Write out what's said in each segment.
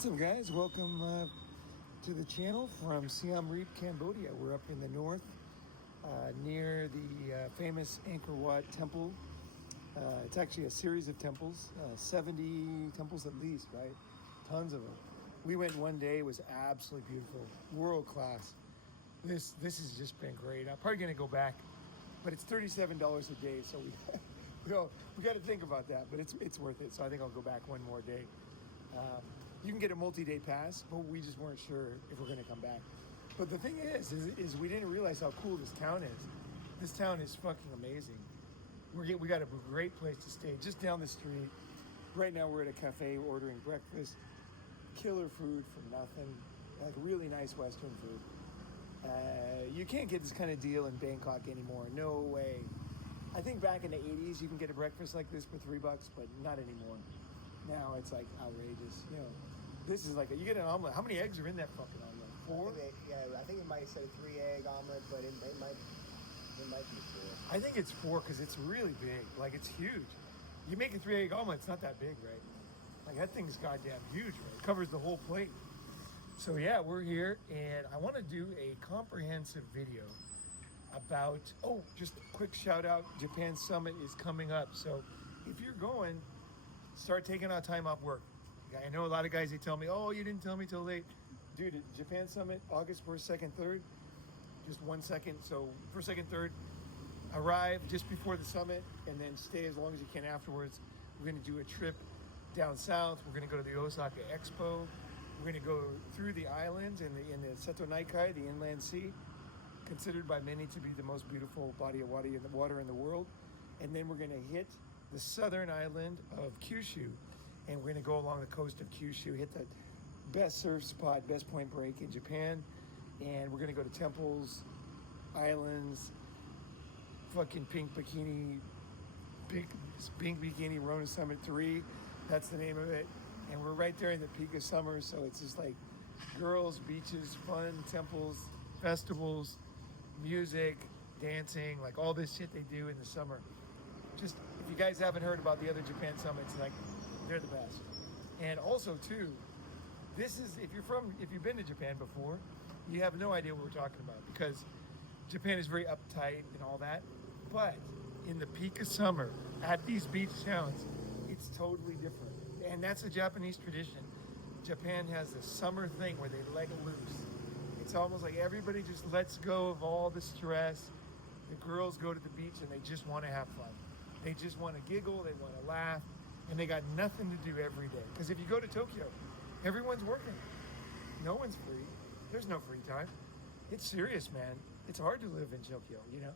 What's up, guys? Welcome to the channel from Siem Reap, Cambodia. We're up in the north near the famous Angkor Wat temple. It's actually a series of temples, 70 temples at least, right? Tons of them. We went one day. It was absolutely beautiful, world class. This has just been great. I'm probably going to go back, but it's $37 a day, so we got to think about that. But it's worth it. So I think I'll go back one more day. You can get a multi-day pass, but we just weren't sure if we're going to come back. But the thing is we didn't realize how cool this town is. This town is fucking amazing. We got a great place to stay just down the street. Right now we're at a cafe ordering breakfast. Killer food for nothing. Like really nice Western food. You can't get this kind of deal in Bangkok anymore. No way. I think back in the 80s you can get a breakfast like this for $3, but not anymore. Now it's like outrageous. You know, this is like you get an omelet. How many eggs are in that fucking omelet? 4? I think it might say 3-egg omelet, but it might be 4. I think it's 4 because it's really big. Like it's huge. You make a 3-egg omelet, it's not that big, right? Like that thing's goddamn huge, right? It covers the whole plate. So yeah, we're here, and I want to do a comprehensive video about. Oh, just a quick shout out! Japan Summit is coming up. So if you're going, start taking out time off work. I know a lot of guys, they tell me, oh, you didn't tell me till late. Dude, Japan Summit, August 1st, 2nd, 3rd, just 1 second. So 1st, 2nd, 3rd, arrive just before the summit and then stay as long as you can afterwards. We're going to do a trip down south. We're going to go to the Osaka Expo. We're going to go through the islands in the Seto Naikai, the inland sea, considered by many to be the most beautiful body of water in the world. And then we're going to hit the southern island of Kyushu, and we're going to go along the coast of Kyushu, hit the best surf spot, best point break in Japan, and we're going to go to temples, islands, fucking pink bikini Ronin Summit 3, that's the name of it, and we're right there in the peak of summer, so it's just like girls, beaches, fun, temples, festivals, music, dancing, like all this shit they do in the summer. Just if you guys haven't heard about the other Japan summits, like they're the best. And also too, this is if you've been to Japan before, you have no idea what we're talking about because Japan is very uptight and all that. But in the peak of summer at these beach towns, it's totally different. And that's a Japanese tradition. Japan has this summer thing where they let loose. It's almost like everybody just lets go of all the stress. The girls go to the beach and they just want to have fun. They just want to giggle, they want to laugh, and they got nothing to do every day. Because if you go to Tokyo, everyone's working. No one's free. There's no free time. It's serious, man. It's hard to live in Tokyo, you know?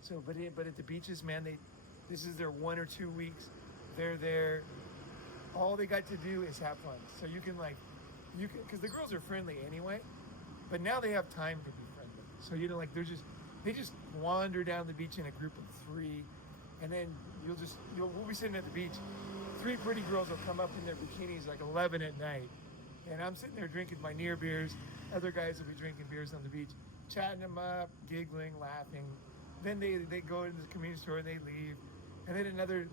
So, but at the beaches, man, this is their 1 or 2 weeks. They're there. All they got to do is have fun. So you can, because the girls are friendly anyway, but now they have time to be friendly. So, you know, like they just wander down the beach in a group of 3. And then we'll be sitting at the beach. 3 pretty girls will come up in their bikinis like 11 at night. And I'm sitting there drinking my near beers. Other guys will be drinking beers on the beach, chatting them up, giggling, laughing. Then they go into the convenience store and they leave. And then another,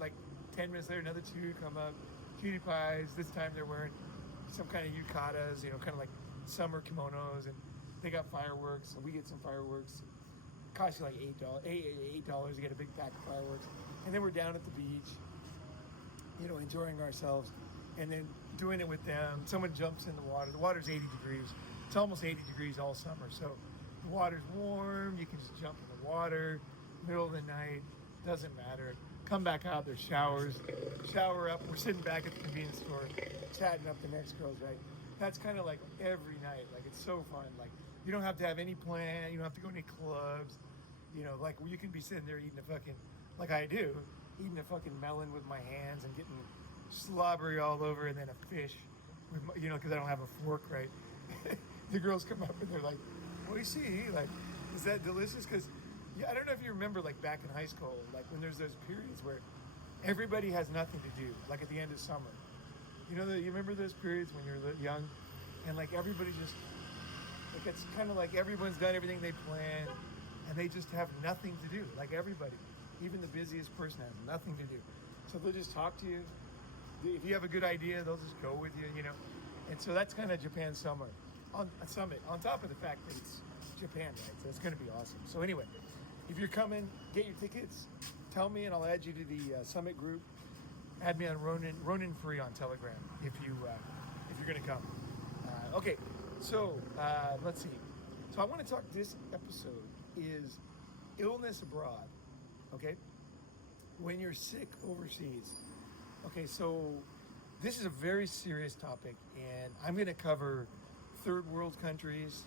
10 minutes later, another 2 come up, cutie pies. This time they're wearing some kind of yukatas, you know, kind of like summer kimonos. And they got fireworks. So we get some fireworks. Cost you like $8 to get a big pack of fireworks. And then we're down at the beach, you know, enjoying ourselves and then doing it with them. Someone jumps in the water. The water's 80 degrees. It's almost 80 degrees all summer. So the water's warm. You can just jump in the water, middle of the night. Doesn't matter. Come back out. There's showers. Shower up. We're sitting back at the convenience store, chatting up the next girls, right? That's kind of like every night. Like it's so fun. Like you don't have to have any plan. You don't have to go to any clubs. You know, like you can be sitting there eating like I do, eating a fucking melon with my hands and getting slobbery all over, and then a fish, because I don't have a fork, right? The girls come up and they're like, "What do you see? Like, is that delicious?" Because I don't know if you remember, like back in high school, like when there's those periods where everybody has nothing to do, like at the end of summer. You remember those periods when you're young, and like everybody just, like it's kind of like everyone's done everything they planned, and they just have nothing to do. Like everybody, even the busiest person has nothing to do. So they'll just talk to you. If you have a good idea, they'll just go with you, you know. And so that's kind of Japan's summer on a summit. On top of the fact that it's Japan, right? So it's going to be awesome. So anyway, if you're coming, get your tickets. Tell me, and I'll add you to the summit group. Add me on Ronin free on Telegram if you're going to come. Okay, so let's see. So I want to talk. This episode is illness abroad. Okay, when you're sick overseas. Okay, so this is a very serious topic, and I'm going to cover third world countries.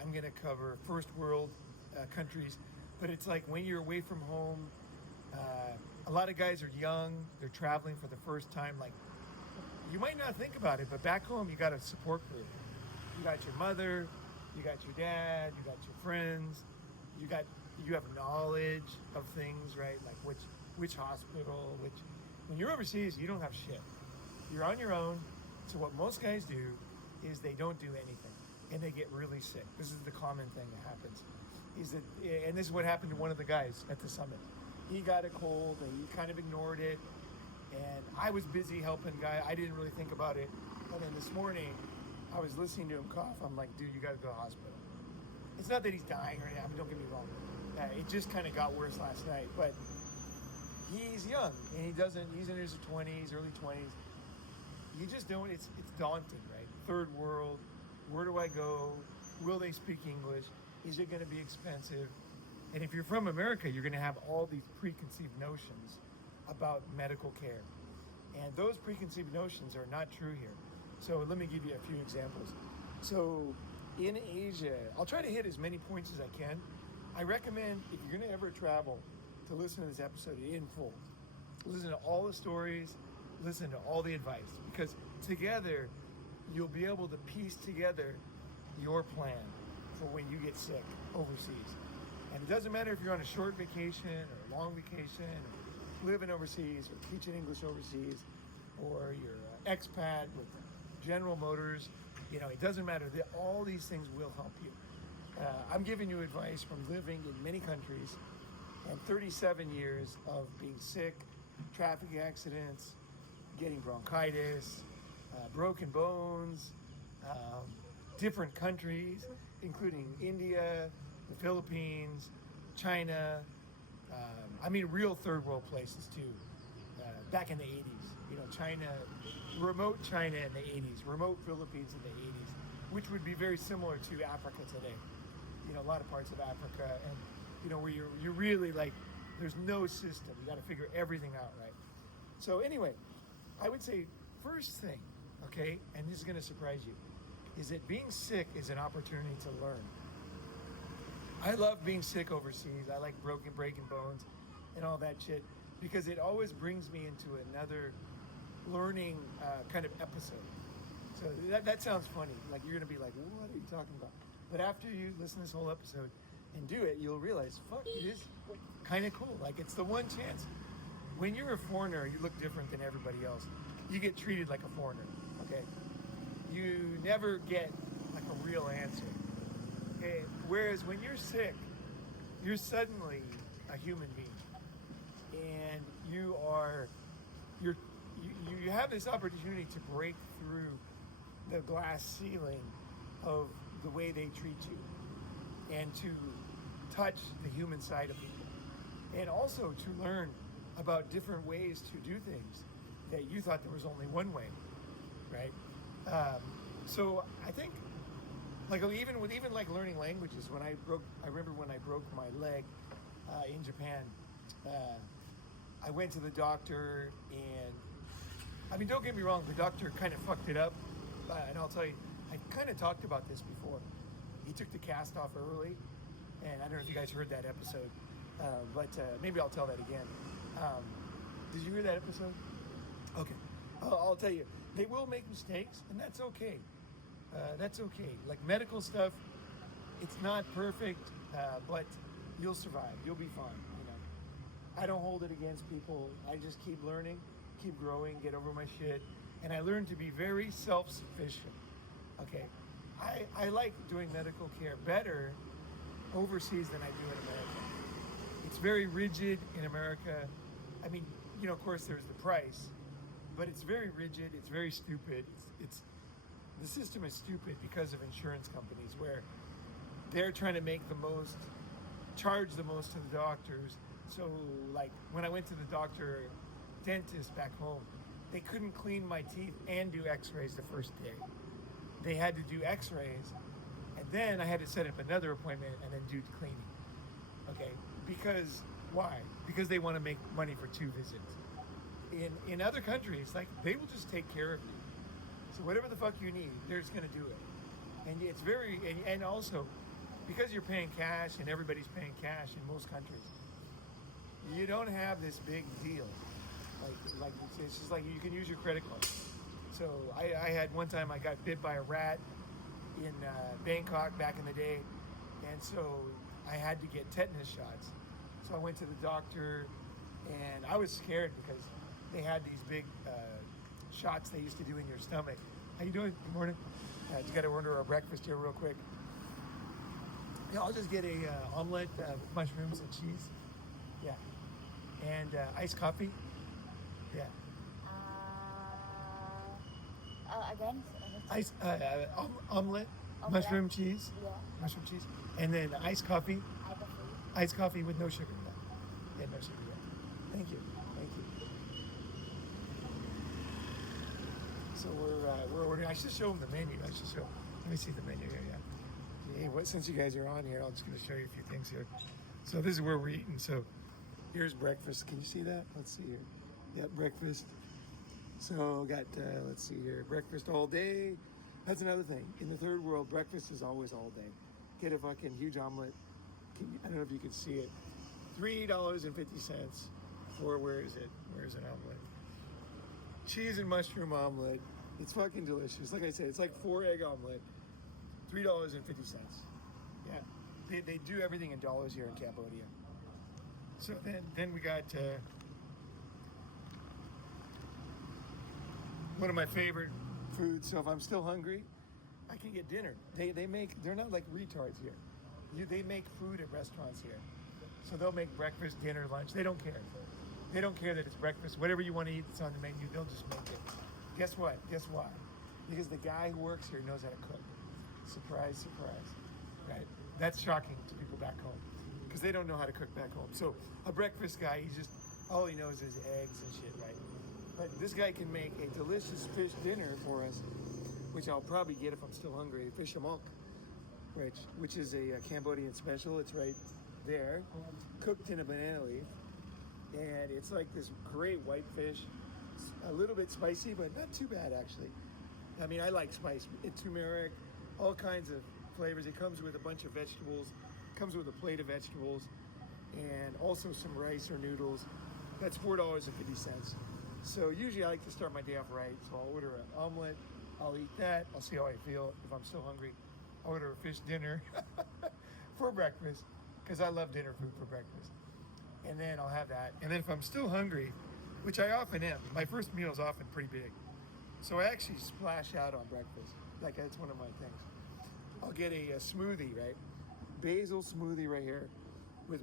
I'm going to cover first world countries, but it's like when you're away from home. A lot of guys are young, they're traveling for the first time. Like, you might not think about it, but back home you got a support group. You got your mother, you got your dad, you got your friends, you have knowledge of things, right? Like which hospital, when you're overseas, you don't have shit. You're on your own. So what most guys do is they don't do anything and they get really sick. This is the common thing that happens. And this is what happened to one of the guys at the summit. He got a cold and he kind of ignored it. And I was busy helping guy. I didn't really think about it. And then this morning, I was listening to him cough. I'm like, dude, you got to go to the hospital. It's not that he's dying or anything. I mean, don't get me wrong. It just kind of got worse last night. But he's young and he's in his 20s, early 20s. You just don't, it's daunting, right? Third world, where do I go? Will they speak English? Is it going to be expensive? And if you're from America, you're going to have all these preconceived notions about medical care. And those preconceived notions are not true here. So let me give you a few examples. So in Asia, I'll try to hit as many points as I can. I recommend, if you're going to ever travel, to listen to this episode in full. Listen to all the stories, listen to all the advice, because together you'll be able to piece together your plan for when you get sick overseas. And it doesn't matter if you're on a short vacation or a long vacation, or living overseas or teaching English overseas, or you're an expat with General Motors, it doesn't matter. All these things will help you. I'm giving you advice from living in many countries and 37 years of being sick, traffic accidents, getting bronchitis, broken bones, different countries, including India, the Philippines, China, real third world places too. Back in the 80s, China, remote China in the 80s, remote Philippines in the 80s, which would be very similar to Africa today. A lot of parts of Africa, and where you're really like, there's no system. You got to figure everything out, right? So anyway, I would say first thing, okay, and this is going to surprise you, is that being sick is an opportunity to learn. I love being sick overseas. I like breaking bones and all that shit because it always brings me into another learning kind of episode. So that sounds funny. Like you're going to be like, what are you talking about? But after you listen to this whole episode and do it, you'll realize, fuck, it is kind of cool. Like it's the one chance. When you're a foreigner, you look different than everybody else. You get treated like a foreigner, okay? You never get like a real answer. Okay? Whereas when you're sick, you're suddenly a human being. And you have this opportunity to break through the glass ceiling of the way they treat you and to touch the human side of people and also to learn about different ways to do things that you thought there was only one way, right? So I think like even learning languages, I remember when I broke my leg in Japan, I went to the doctor and don't get me wrong, the doctor kind of fucked it up, and I'll tell you, I kind of talked about this before. He took the cast off early, and I don't know if you guys heard that episode, but maybe I'll tell that again. Did you hear that episode? Okay. I'll tell you, they will make mistakes, and that's okay. That's okay. Like medical stuff, it's not perfect, but you'll survive. You'll be fine. I don't hold it against people. I just keep learning, keep growing, get over my shit, and I learned to be very self-sufficient. Okay, I like doing medical care better overseas than I do in America. It's very rigid in America. Of course there's the price, but it's very rigid. It's very stupid. It's the system is stupid because of insurance companies where they're trying to make the most, charge the most to the doctors. So like when I went to the dentist back home, they couldn't clean my teeth and do x-rays the first day. They had to do x-rays, and then I had to set up another appointment and then do cleaning. Okay, because why? Because they want to make money for 2 visits. In other countries, like, they will just take care of you. So whatever the fuck you need, they're just gonna do it. And it's very, and also, because you're paying cash and everybody's paying cash in most countries, you don't have this big deal. Like it's just like you can use your credit card. So I had one time I got bit by a rat in Bangkok back in the day, and so I had to get tetanus shots. So I went to the doctor, and I was scared because they had these big shots they used to do in your stomach. How you doing? Good morning. Just got to order our breakfast here real quick. Yeah, I'll just get a omelet with mushrooms and cheese. Yeah, and iced coffee. Yeah. Again? Ice omelet, mushroom cheese. Yeah. Mushroom cheese, and then iced coffee. I got food. Iced coffee with no sugar. Yeah, no sugar. Yeah. Thank you. Thank you. So we're ordering. I should show them the menu. Let me see the menu here. Yeah. Hey, since you guys are on here, I'm just going to show you a few things here. So this is where we're eating. So here's breakfast. Can you see that? Let's see here. Yep, breakfast. So got let's see here. Breakfast all day. That's another thing. In the third world, breakfast is always all day. Get a fucking huge omelet. I don't know if you can see it. $3.50 for where's an omelet? Cheese and mushroom omelet. It's fucking delicious. Like I said, it's like 4-egg omelet. $3.50. Yeah, they do everything in dollars here in Cambodia. So then we got one of my favorite foods. So if I'm still hungry, I can get dinner. They're not like retards here. They make food at restaurants here. So they'll make breakfast, dinner, lunch. They don't care. They don't care that it's breakfast. Whatever you want to eat that's on the menu, they'll just make it. Guess what? Guess why? Because the guy who works here knows how to cook. Surprise, surprise. Right? That's shocking to people back home because they don't know how to cook back home. So a breakfast guy, all he knows is eggs and shit, right? But this guy can make a delicious fish dinner for us, which I'll probably get if I'm still hungry. Fish amok, which is a Cambodian special. It's right there, cooked in a banana leaf. And it's like this great white fish. It's a little bit spicy, but not too bad, actually. I mean, I like spice. It's turmeric, all kinds of flavors. It comes with a bunch of vegetables. It comes with a plate of vegetables and also some rice or noodles. That's $4.50. So usually I like to start my day off right. So I'll order an omelet. I'll eat that. I'll see how I feel. If I'm still hungry, I'll order a fish dinner for breakfast because I love dinner food for breakfast. And then I'll have that. And then if I'm still hungry, which I often am, my first meal is often pretty big. So I actually splash out on breakfast. Like, that's one of my things. I'll get a smoothie, right? Basil smoothie right here with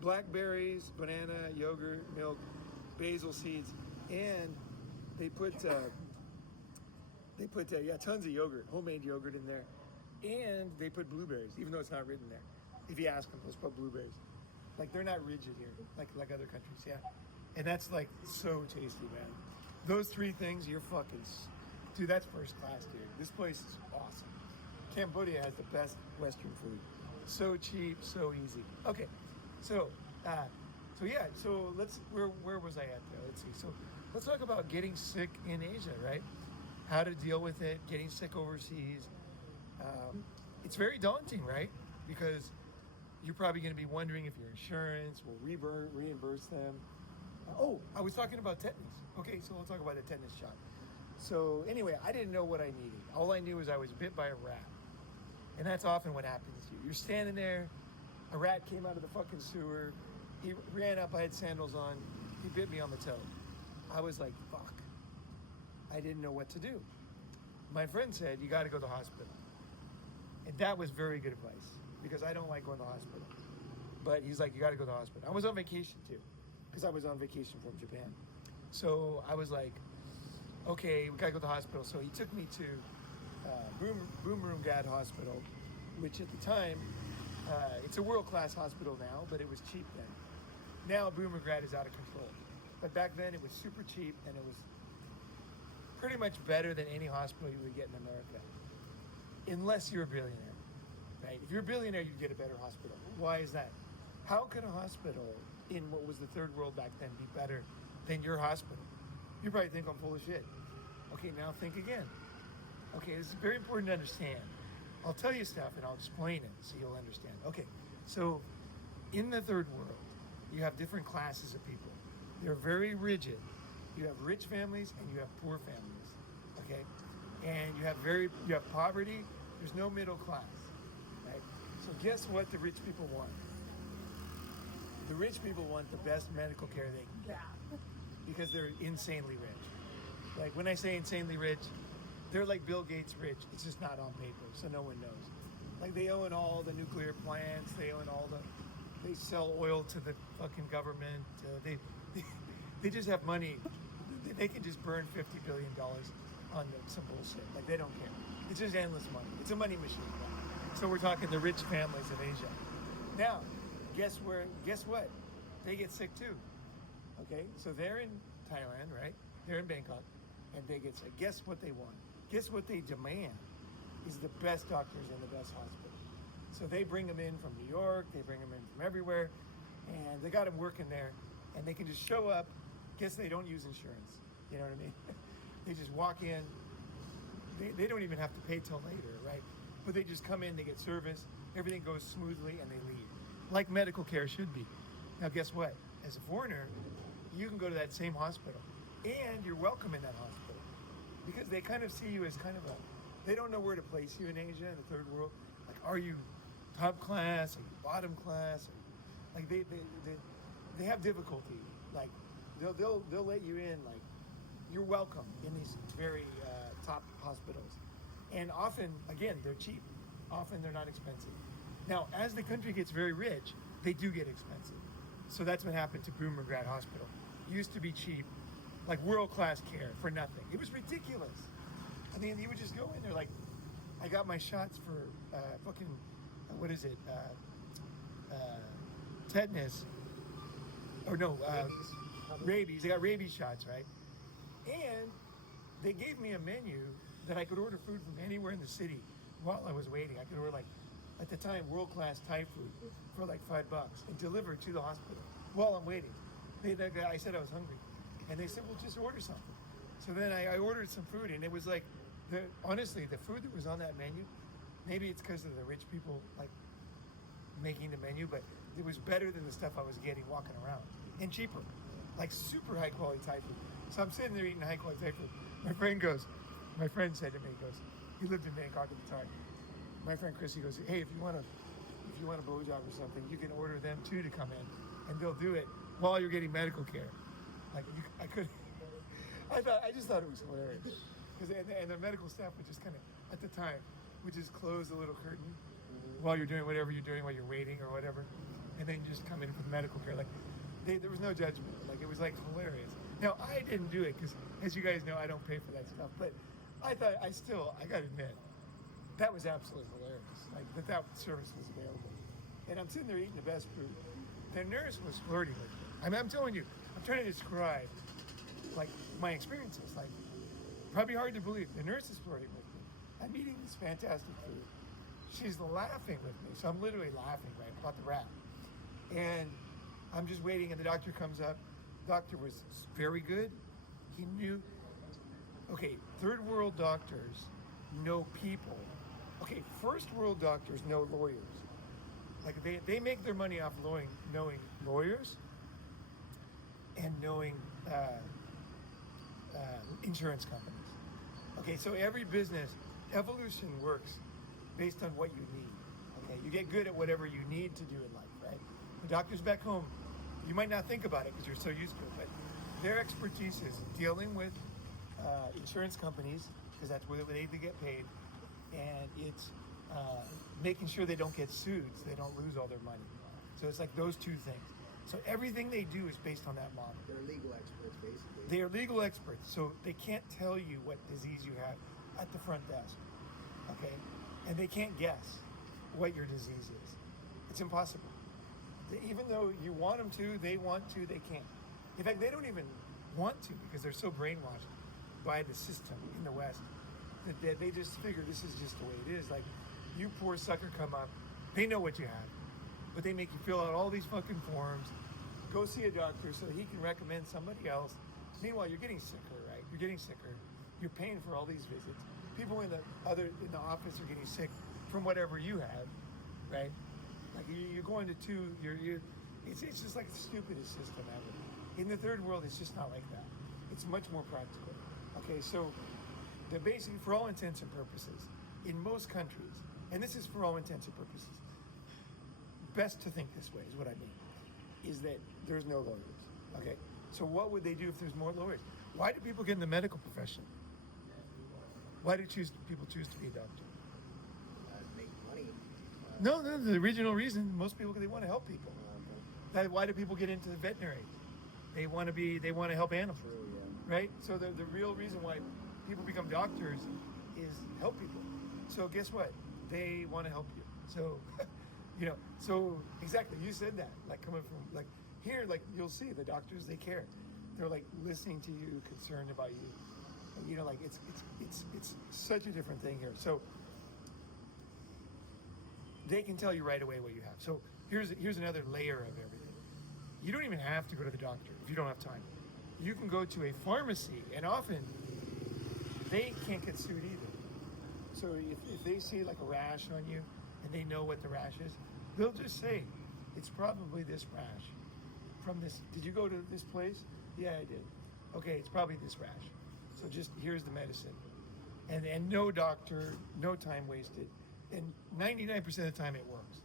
blackberries, banana, yogurt, milk, basil seeds, and they put tons of yogurt, homemade yogurt in there, and they put blueberries, even though it's not written there. If you ask them, let's put blueberries. Like, they're not rigid here, like other countries, yeah. And that's like so tasty, man. Those 3 things, you're fucking, dude, that's first class, dude. This place is awesome. Cambodia has the best Western food. So cheap, so easy. Okay, so yeah, so where was I at there? Let's see. So let's talk about getting sick in Asia, right? How to deal with it, getting sick overseas. It's very daunting, right? Because you're probably going to be wondering if your insurance will reimburse them. I was talking about tetanus. Okay, so we'll talk about the tetanus shot. So anyway, I didn't know what I needed. All I knew was I was bit by a rat. And that's often what happens to you. You're standing there, a rat came out of the fucking sewer, he ran up, I had sandals on, he bit me on the toe. I was like, fuck. I didn't know what to do. My friend said, you got to go to the hospital. And that was very good advice because I don't like going to the hospital. But he's like, you got to go to the hospital. I was on vacation too because I was on vacation from Japan. So I was like, okay, we gotta go to the hospital. So he took me to Boomerangad Hospital, which at the time, it's a world-class hospital now, but it was cheap then. Now Boomerangad is out of control. But back then it was super cheap and it was pretty much better than any hospital you would get in America. Unless you're a billionaire, right? If you're a billionaire, you get a better hospital. Why is that? How could a hospital in what was the third world back then be better than your hospital? You probably think I'm full of shit. Okay, now think again. Okay, this is very important to understand. I'll tell you stuff and I'll explain it so you'll understand. Okay, so in the third world, you have different classes of people. They're very rigid. You have rich families and you have poor families, okay? And you have poverty, there's no middle class, right? So guess what the rich people want? The rich people want the best medical care they can get because they're insanely rich. Like when I say insanely rich, they're like Bill Gates rich. It's just not on paper, so no one knows. Like they own all the nuclear plants, they sell oil to the fucking government. They just have money. They can just burn $50 billion on some bullshit. Like they don't care. It's just endless money. It's a money machine. So we're talking the rich families of Asia. Now, guess what? They get sick too. Okay, so they're in Thailand, right? They're in Bangkok, and they get sick. Guess what they want? Guess what they demand is the best doctors in the best hospital. So they bring them in from New York, they bring them in from everywhere, and they got them working there, and they can just show up. Guess they don't use insurance. You know what I mean? They just walk in. They don't even have to pay till later, right? But they just come in, they get service, everything goes smoothly, and they leave. Like medical care should be. Now, guess what? As a foreigner, you can go to that same hospital, and you're welcome in that hospital because they kind of see you as kind of they don't know where to place you in Asia, in the third world. Like, are you top class or bottom class? Or, like, they have difficulty. Like, they'll let you in. Like, you're welcome in these very top hospitals, and often, again, they're cheap. Often they're not expensive. Now, as the country gets very rich, they do get expensive. So that's what happened to Boomerangad Hospital. It used to be cheap, like world-class care for nothing. It was ridiculous. I mean, you would just go in there like, I got my shots for what is it? Tetanus. Or no, rabies. I got rabies shots, right? And they gave me a menu that I could order food from anywhere in the city while I was waiting. I could order, like, at the time, world-class Thai food for like $5 and deliver it to the hospital while I'm waiting. I said I was hungry. And they said, well, just order something. So then I ordered some food, and it was like, honestly, the food that was on that menu, maybe it's because of the rich people like making the menu, but it was better than the stuff I was getting walking around, and cheaper, like super high quality Thai food. So I'm sitting there eating high quality Thai food. My friend said to me, he goes, he lived in Bangkok at the time. My friend Chris, he goes, hey, if you want a blowjob or something, you can order them too to come in, and they'll do it while you're getting medical care. Like I just thought it was hilarious, because and the medical staff would just kind of, at the time, would just close the little curtain while you're doing whatever you're doing, while you're waiting or whatever, and then just come in for medical care. Like there was no judgment. Like it was like hilarious. Now I didn't do it because, as you guys know, I don't pay for that stuff. But I thought I gotta admit, that was absolutely hilarious. Like that service was available, and I'm sitting there eating the best food. The nurse was flirting with me. I mean, I'm telling you, I'm trying to describe like my experiences. Like, probably hard to believe. The nurse is flirting with me. I'm eating this fantastic food. She's laughing with me, so I'm literally laughing, right, about the rat. And I'm just waiting, and the doctor comes up. The doctor was very good. He knew. Okay, third world doctors know people. Okay, first world doctors know lawyers. Like they make their money off knowing lawyers and knowing insurance companies. Okay, so every business, evolution works based on what you need. Okay, you get good at whatever you need to do in life, right? The doctors back home, you might not think about it because you're so used to it, but their expertise is dealing with insurance companies, because that's where they get paid, and it's making sure they don't get sued so they don't lose all their money. So it's like those two things. So everything they do is based on that model. They're legal experts, basically. They are legal experts, so they can't tell you what disease you have at the front desk, okay? And they can't guess what your disease is. It's impossible. Even though you want them to, they want to, they can't. In fact, they don't even want to because they're so brainwashed by the system in the West that they just figure this is just the way it is. Like, you poor sucker come up, they know what you have, but they make you fill out all these fucking forms, go see a doctor so he can recommend somebody else. Meanwhile, you're getting sicker, right? You're getting sicker. You're paying for all these visits. People in the office are getting sick from whatever you have, right? Like you're going to it's just like the stupidest system ever. In the third world, it's just not like that. It's much more practical. Okay, so the basic, for all intents and purposes, in most countries, and this is for all intents and purposes, best to think this way is what I mean, is that there's no lawyers. Okay, so what would they do if there's more lawyers? Why do people get in the medical profession? Why do people choose to be a doctor? Make money. No, the original reason, most people, they want to help people. Why do people get into the veterinary? They want to help animals. True, yeah. Right? So the real reason why people become doctors is help people. So guess what? They want to help you. So, so exactly, you said that. Like coming from, like here, like you'll see the doctors, they care. They're like listening to you, concerned about you. Like it's such a different thing here. So they can tell you right away what you have. So here's another layer of everything. You don't even have to go to the doctor if you don't have time. You can go to a pharmacy, and often they can't get sued either. So if they see like a rash on you and they know what the rash is, they'll just say, it's probably this rash from this. Did you go to this place? Yeah, I did. Okay, it's probably this rash. So just here's the medicine. And no doctor, no time wasted. And 99% of the time it works.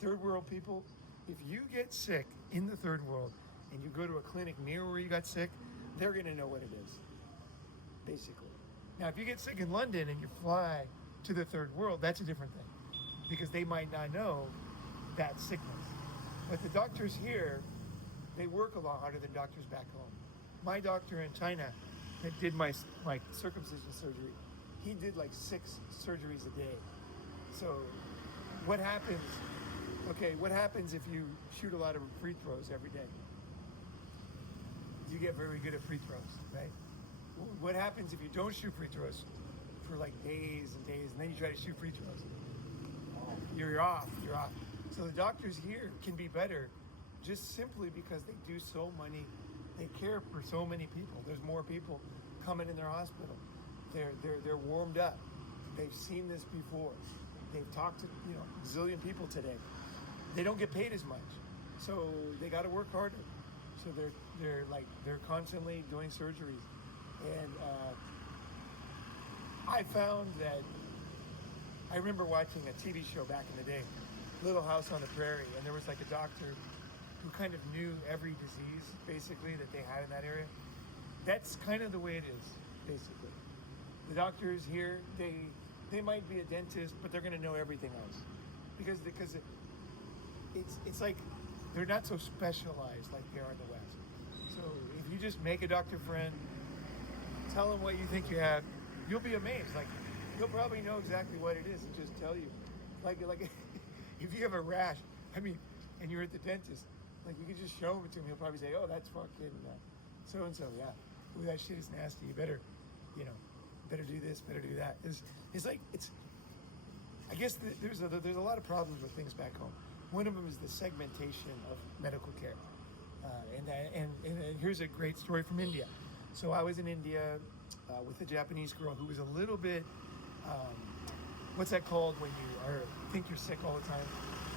Third world people, if you get sick in the third world and you go to a clinic near where you got sick, they're going to know what it is, basically. Now, if you get sick in London and you fly to the third world, that's a different thing because they might not know that sickness. But the doctors here, they work a lot harder than doctors back home. My doctor in China that did my circumcision surgery, he did like 6 surgeries a day. So what happens if you shoot a lot of free throws every day? You get very good at free throws, right? What happens if you don't shoot free throws for like days and days, and then you try to shoot free throws? You're off. So the doctors here can be better just simply because they do so many, they care for so many people. There's more people coming in their hospital. They're warmed up. They've seen this before. They've talked to a zillion people today. They don't get paid as much, so they got to work harder. So they're constantly doing surgeries, and I found that I remember watching a TV show back in the day, Little House on the Prairie, and there was like a doctor who kind of knew every disease basically that they had in that area. That's kind of the way it is, basically. The doctors here, they might be a dentist, but they're going to know everything else because it's like they're not so specialized like they are in the West. So if you just make a doctor friend, tell them what you think you have, you'll be amazed. Like he'll probably know exactly what it is and just tell you. Like if you have a rash, and you're at the dentist, like you can just show him to him. He'll probably say, "Oh, that's fucking so and so. Yeah, ooh, that shit is nasty. You better, better do this, better do that." I guess there's a lot of problems with things back home. One of them is the segmentation of medical care, and here's a great story from India. So I was in India with a Japanese girl who was a little bit, what's that called when you think you're sick all the time?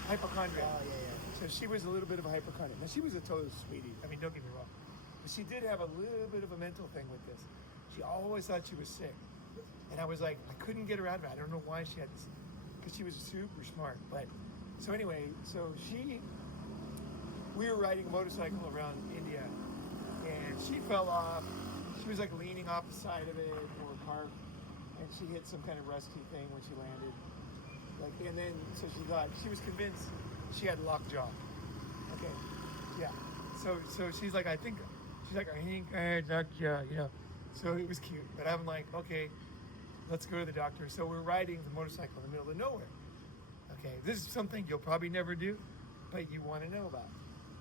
Hypochondriac. Oh, yeah. So she was a little bit of a hypochondriac. Now she was a total sweetie. Don't get me wrong, but she did have a little bit of a mental thing with this. She always thought she was sick, and I was like, I couldn't get her out of it. I don't know why she had this, because she was super smart. But so anyway, we were riding a motorcycle around India, and she fell off. She was like leaning off the side of it or a car, and she hit some kind of rusty thing when she landed. So she thought, she was convinced she had lockjaw. Okay, Yeah. So she's like, I think I think I doctor, you know. So it was cute. But I'm like, okay, let's go to the doctor. So we're riding the motorcycle in the middle of nowhere. Okay, this is something you'll probably never do, but you want to know about.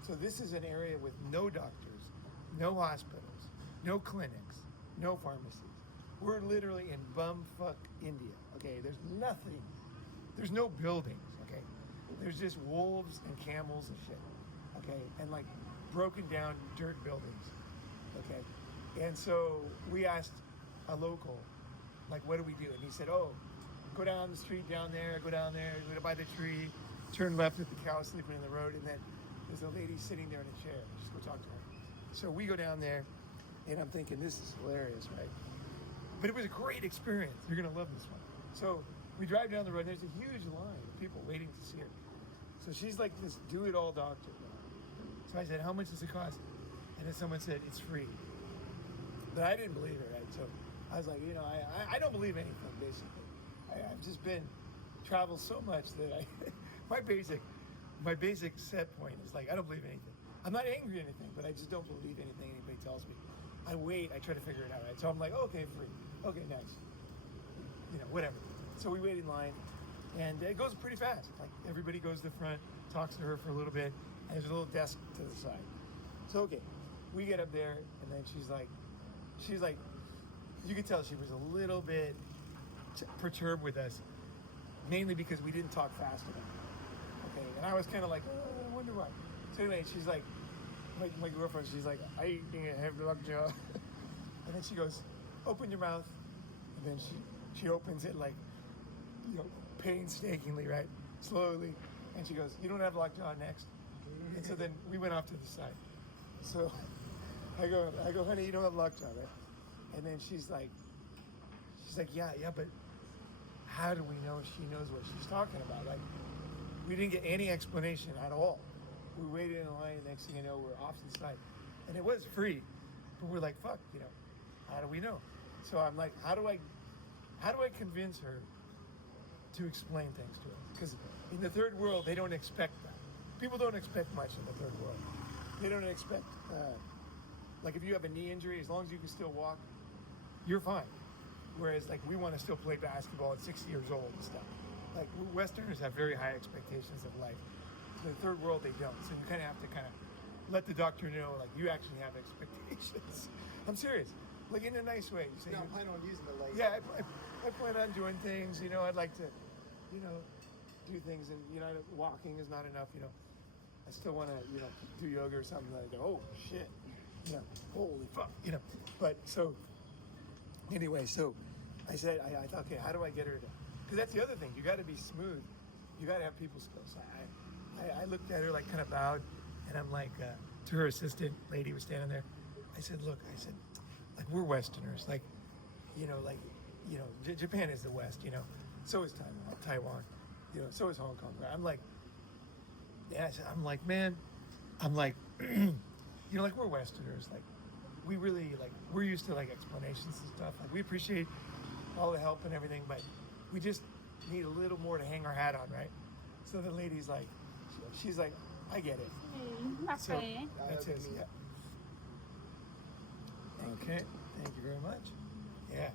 So this is an area with no doctors, no hospitals, no clinics, no pharmacies. We're literally in bumfuck India. Okay, there's nothing. There's no buildings. Okay, there's just wolves and camels and shit. Okay, and like broken down dirt buildings. Okay, and so we asked a local, like, what do we do? And he said, oh, go down the street down there, go to by the tree, turn left at the cow sleeping in the road, and then there's a lady sitting there in a chair. Just go talk to her. So we go down there, and I'm thinking, this is hilarious, right? But it was a great experience. You're gonna love this one. So we drive down the road, and there's a huge line of people waiting to see her. So she's like this do-it-all doctor. So I said, how much does it cost? And then someone said, it's free. But I didn't believe it, right? So I was like, you know, I don't believe anything, basically. I've just traveled so much that my basic set point is like, I don't believe anything. I'm not angry at anything, but I just don't believe anything anybody tells me. I wait, I try to figure it out, right? So I'm like, okay, free. Okay, nice. You know, whatever. So we wait in line, and it goes pretty fast. Like, everybody goes to the front, talks to her for a little bit, and there's a little desk to the side. So, okay, we get up there, and then she's like, you could tell she was a little bit perturbed with us, mainly because we didn't talk fast enough. Okay, and I was kind of like, oh, I wonder why. So anyway, she's like, my girlfriend, she's like, I think I have lockjaw. And then she goes, open your mouth. And then she opens it like, you know, painstakingly, right? Slowly. And she goes, you don't have lockjaw next. And so then we went off to the side. So I go, honey, you don't have lockjaw, right? And then she's like, yeah, but how do we know she knows what she's talking about? Like, we didn't get any explanation at all. We waited in line, and next thing you know, we're off to the side. And it was free, but we're like, fuck, you know, how do we know? So I'm like, how do I convince her to explain things to us? Because in the third world, they don't expect that. People don't expect much in the third world. They don't expect, like if you have a knee injury, as long as you can still walk, you're fine. Whereas like we want to still play basketball at 60 years old and stuff. Like Westerners have very high expectations of life. In the third world, they don't. So you kind of have to let the doctor know, like, you actually have expectations. I'm serious. Like, in a nice way. You say, No, I plan on using the laser. yeah, I plan on doing things, you know, I'd like to, you know, do things, and, you know, walking is not enough, you know. I still want to, you know, do yoga or something. Like, oh, shit. You know, holy fuck, you know. But, so, anyway, so I said, I thought, okay, how do I get her to, because that's the other thing. You got to be smooth. You got to have people skills. I looked at her, like, kind of bowed, and I'm like, to her assistant lady was standing there. I said, look, like, we're Westerners. Like, Japan is the West, you know. So is Taiwan, you know, so is Hong Kong. Right? I'm like, yeah, I'm like, man, I'm like, you know, like, we're Westerners. Like, we really, like, we're used to, like, explanations and stuff. Like, we appreciate all the help and everything, but we just need a little more to hang our hat on, right? So the lady's like, she's like, I get it. So that's it. Yeah. Okay. Thank you very much. Yeah.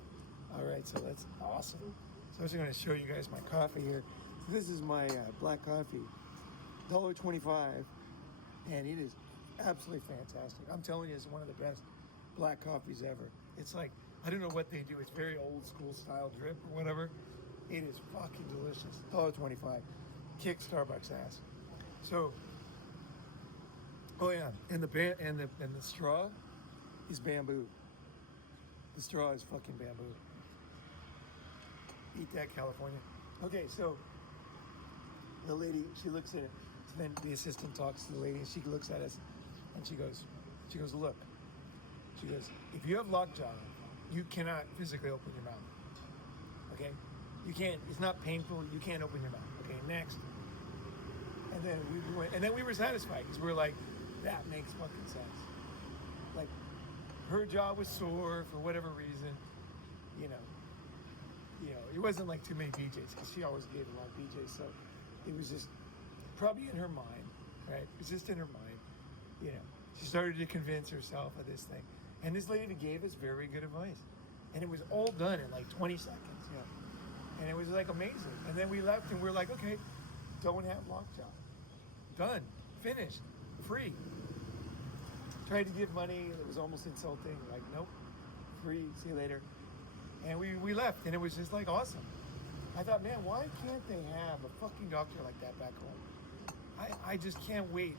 All right. So that's awesome. So I'm just going to show you guys my coffee here. This is my black coffee, $1.25, and it is absolutely fantastic. I'm telling you, it's one of the best black coffees ever. It's like, I don't know what they do. It's very old school style drip or whatever. It is fucking delicious. $1.25. Kick Starbucks ass. So, oh yeah, and the straw is bamboo. The straw is fucking bamboo. Eat that, California. Okay, so the lady, she looks at it. So then the assistant talks to the lady, and she looks at us, and she goes, look. She goes, if you have lockjaw, you cannot physically open your mouth. Okay? You can't. It's not painful. You can't open your mouth. Okay, next. And then we were satisfied because we were like, that makes fucking sense. Like, her jaw was sore for whatever reason, you know, it wasn't like too many BJs because she always gave a lot of BJs. So it was just probably in her mind, right? It was just in her mind, You know, she started to convince herself of this thing. And this lady gave us very good advice. And it was all done in like 20 seconds, you know. And it was like amazing. And then we left and we're like, okay, don't have lockjaw. Done. Finished. Free. Tried to give money. It was almost insulting. Like, nope. Free. See you later. And we left. And it was just like awesome. I thought, man, why can't they have a fucking doctor like that back home? I just can't wait.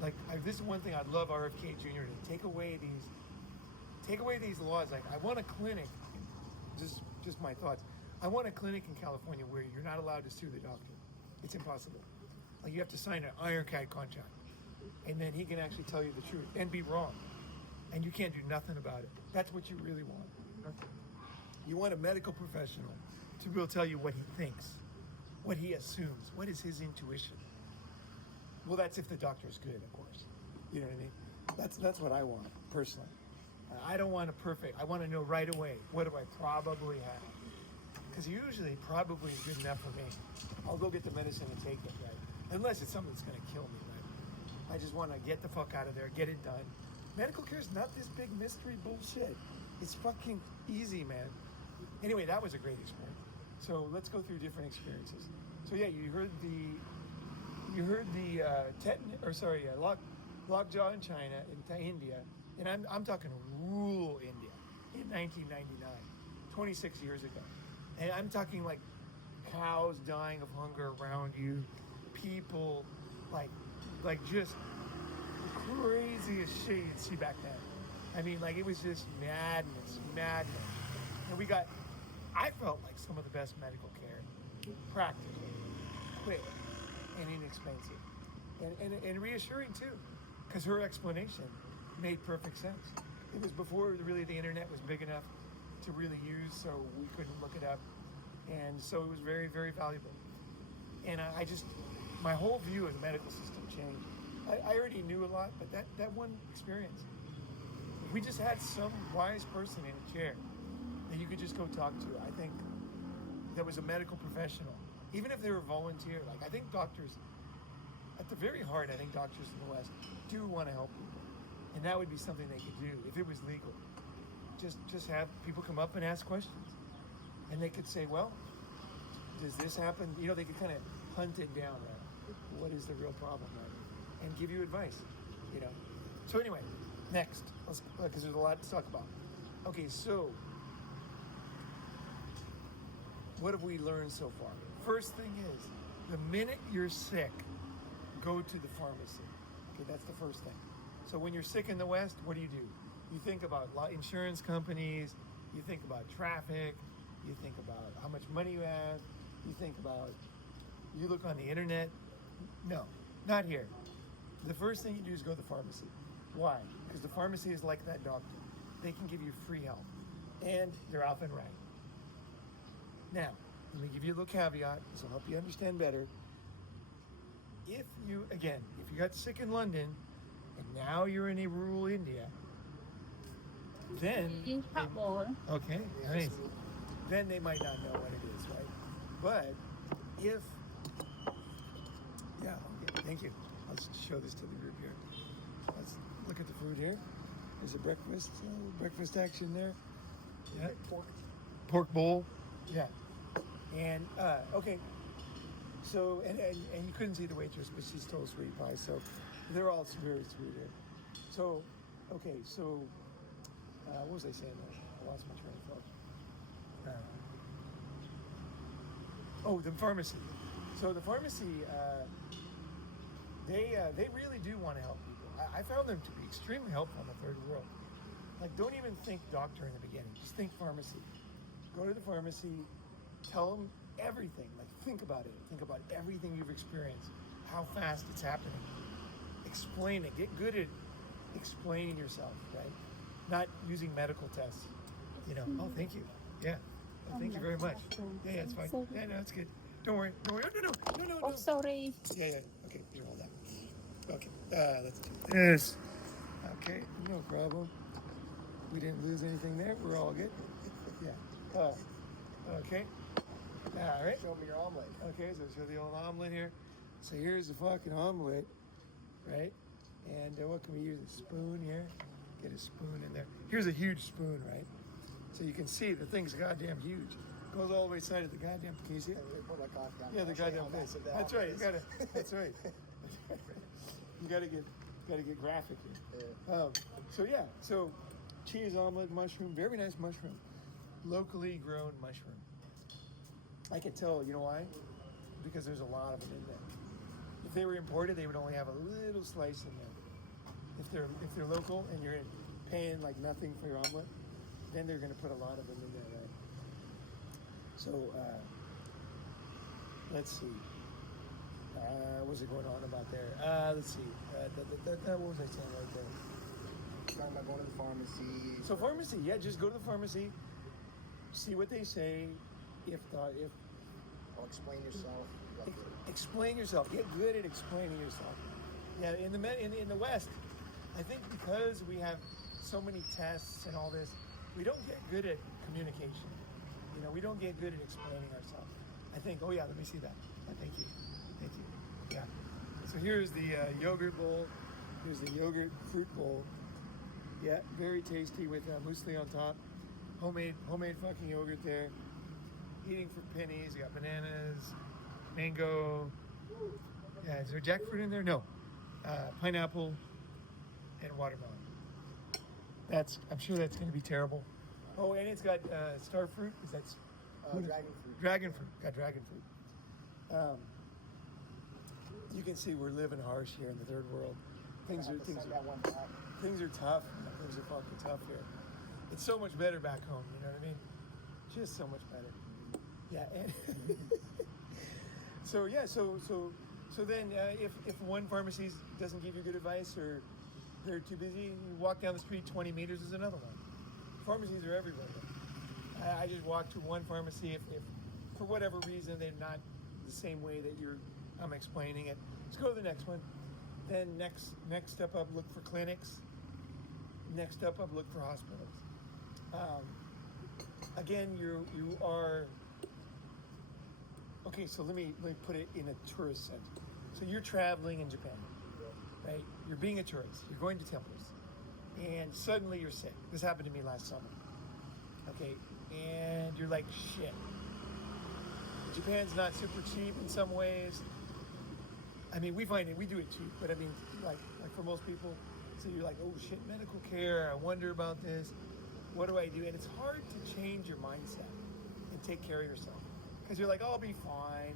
Like, this is one thing I'd love RFK Jr. to take away these laws. Like, I want a clinic. Just my thoughts. I want a clinic in California where you're not allowed to sue the doctor. It's impossible. Like, you have to sign an ironclad contract, and then he can actually tell you the truth and be wrong, and you can't do nothing about it. That's what you really want. You want a medical professional to be able to tell you what he thinks, what he assumes, what is his intuition. Well, that's if the doctor's good, of course. You know what I mean? That's what I want personally. I don't want a perfect. I want to know right away, what do I probably have? Because usually probably is good enough for me. I'll go get the medicine and take it, right? Unless it's something that's going to kill me, right? I just want to get the fuck out of there, get it done. Medical care is not this big mystery bullshit. It's fucking easy, man. Anyway, that was a great experience. So let's go through different experiences. So yeah, you heard the lockjaw in China, in India, and I'm talking rural India in 1999, 26 years ago. And I'm talking like cows dying of hunger around you, people like just craziest shit you'd see back then. I mean, like, it was just madness. And I felt like some of the best medical care, practical, quick, and inexpensive. And reassuring too, because her explanation made perfect sense. It was before really the internet was big enough to really use, so we couldn't look it up. And so it was very, very valuable. And my whole view of the medical system changed. I already knew a lot, but that one experience, if we just had some wise person in a chair that you could just go talk to, I think that was a medical professional, even if they were volunteer. Like, I think doctors, at the very heart, I think doctors in the West do want to help people. And that would be something they could do if it was legal. Just have people come up and ask questions. And they could say, well, does this happen? You know, they could kind of hunt it down. What is the real problem, right? And give you advice, you know. So anyway, next, because there's a lot to talk about. Okay, so what have we learned so far? First thing is, the minute you're sick, go to the pharmacy. Okay, that's the first thing. So when you're sick in the West, what do? You think about insurance companies, you think about traffic, you think about how much money you have, you look on the internet. No, not here. The first thing you do is go to the pharmacy. Why? Because the pharmacy is like that doctor. They can give you free help, and they're often right. Now, let me give you a little caveat. This will help you understand better. If you got sick in London, and now you're in a rural India, then okay, nice. Then they might not know what it is, right? But if thank you. Let's show this to the group here. Let's look at the food here. There's a breakfast action there. Yeah. Pork bowl. Yeah. And okay. So and you couldn't see the waitress, but she stole sweet pie. So they're all very sweet here. So okay. So what was I saying? I lost my train of thought. The pharmacy. So the pharmacy, they really do want to help people. I found them to be extremely helpful in the third world. Like, don't even think doctor in the beginning. Just think pharmacy. Go to the pharmacy. Tell them everything. Like, think about it. Think about everything you've experienced. How fast it's happening. Explain it. Get good at explaining yourself, right? Not using medical tests. You know. Oh, thank you. Yeah. Oh, thank you very much. Yeah, it's fine. Yeah, no, it's good. Don't worry. Oh, no. Oh, sorry. Yeah. Okay, here, hold that. Okay, let's do this. Okay, no problem. We didn't lose anything there. We're all good. Yeah. Okay. All right. Show me your omelet. Okay, so show the old omelet here. So here's the fucking omelet, right? And what can we use? A spoon here. Get a spoon in there. Here's a huge spoon, right? So you can see the thing's goddamn huge. Goes all the way side of the goddamn. Can you see it? Yeah, the goddamn face. That's right. You gotta. That's right. You gotta get graphic here. Yeah. So cheese omelet mushroom, very nice mushroom, locally grown mushroom. I can tell. You know why? Because there's a lot of them in there. If they were imported, they would only have a little slice in there. If they're local and you're paying like nothing for your omelet, then they're going to put a lot of them in there, right? So let's see. What's it going on about there? Let's see. What was I saying right there? Talking about going to the pharmacy. So pharmacy, yeah, just go to the pharmacy, see what they say. Or explain yourself. Explain yourself. Get good at explaining yourself. Yeah, in the West, I think because we have so many tests and all this, we don't get good at communication. You know, we don't get good at explaining ourselves. I think, oh yeah, let me see that. Thank you. Yeah. So here's the yogurt bowl. Here's the yogurt fruit bowl. Yeah, very tasty with muesli on top. Homemade fucking yogurt there. Eating for pennies. You got bananas, mango. Yeah, is there jackfruit in there? No. Pineapple and watermelon. I'm sure that's going to be terrible. Oh, and it's got star fruit. Is that Dragon fruit. Dragon fruit. Got dragon fruit. You can see we're living harsh here in the third world. Things are Send that one back. things are tough. Things are fucking tough here. It's so much better back home. You know what I mean? Just so much better. Yeah. And so then if one pharmacy doesn't give you good advice or they're too busy, you walk down the street 20 meters is another one. Pharmacies are everywhere. I just walk to one pharmacy if for whatever reason they're not the same way that I'm explaining it. Let's go to the next one. Then next step up, look for clinics. Next step up, look for hospitals. Again, you are okay. So let me put it in a tourist sense. So you're traveling in Japan, right? You're being a tourist. You're going to temples, and suddenly you're sick. This happened to me last summer. Okay, and you're like, shit. Japan's not super cheap in some ways. I mean, we do it cheap, but I mean, like for most people, so you're like, oh shit, medical care. I wonder about this. What do I do? And it's hard to change your mindset and take care of yourself because you're like, I'll be fine.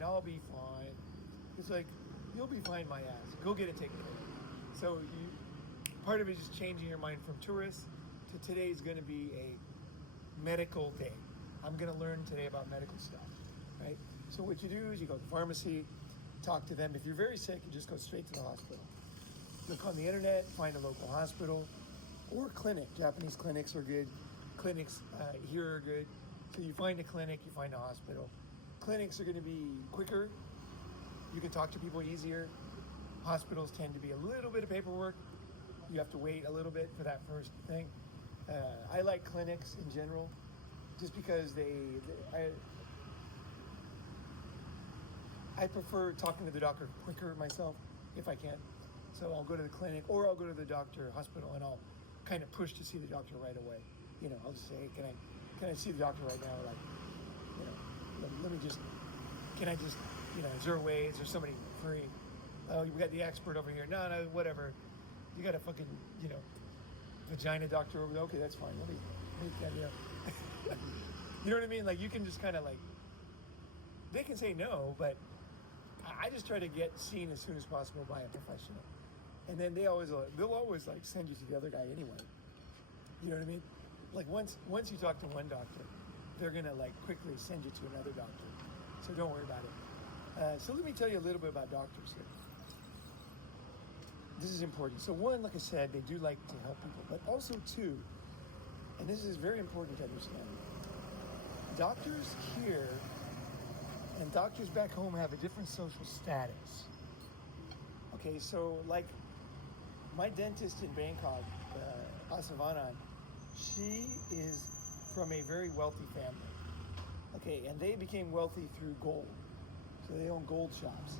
It's like, you'll be fine, my ass. Go get it taken care of. So part of it is just changing your mind from tourist to today's going to be a medical day. I'm going to learn today about medical stuff, right? So what you do is you go to the pharmacy, talk to them. If you're very sick, you just go straight to the hospital. Look on the internet, find a local hospital or clinic. Japanese clinics are good. Clinics here are good. So you find a clinic, you find a hospital. Clinics are going to be quicker. You can talk to people easier. Hospitals tend to be a little bit of paperwork. You have to wait a little bit for that first thing. I like clinics in general, just because I prefer talking to the doctor quicker myself, if I can. So I'll go to the clinic or I'll go to the doctor, hospital, and I'll kind of push to see the doctor right away. You know, I'll just say, hey, can I see the doctor right now? Like, you know, let me just, can I just, you know, is there a way? Is there somebody free? Oh, we got the expert over here. No, whatever. You got a fucking, you know, vagina doctor over there. Okay, that's fine. Let me you know. You know what I mean? Like, you can just kind of like, they can say no, but I just try to get seen as soon as possible by a professional. And then they'll always like send you to the other guy anyway. You know what I mean? Like once you talk to one doctor, they're gonna like quickly send you to another doctor. So don't worry about it. So let me tell you a little bit about doctors here. This is important. So one, like I said, they do like to help people, but also two, and this is very important to understand. Doctors here and doctors back home have a different social status. Okay, so like my dentist in Bangkok, Asavanan, she is from a very wealthy family. Okay, and they became wealthy through gold. So they own gold shops.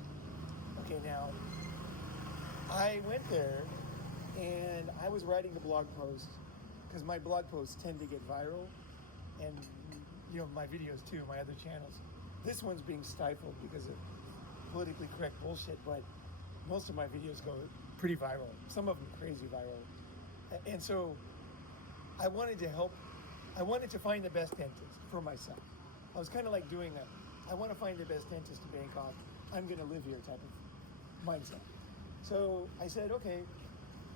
Okay, now I went there And I was writing the blog post because my blog posts tend to get viral, and my videos too, my other channels. This one's being stifled because of politically correct bullshit, but most of my videos go pretty viral. Some of them crazy viral. And so I wanted to help. I wanted to find the best dentist for myself. I was kind of like doing I want to find the best dentist in Bangkok. I'm going to live here type of mindset. So I said, okay.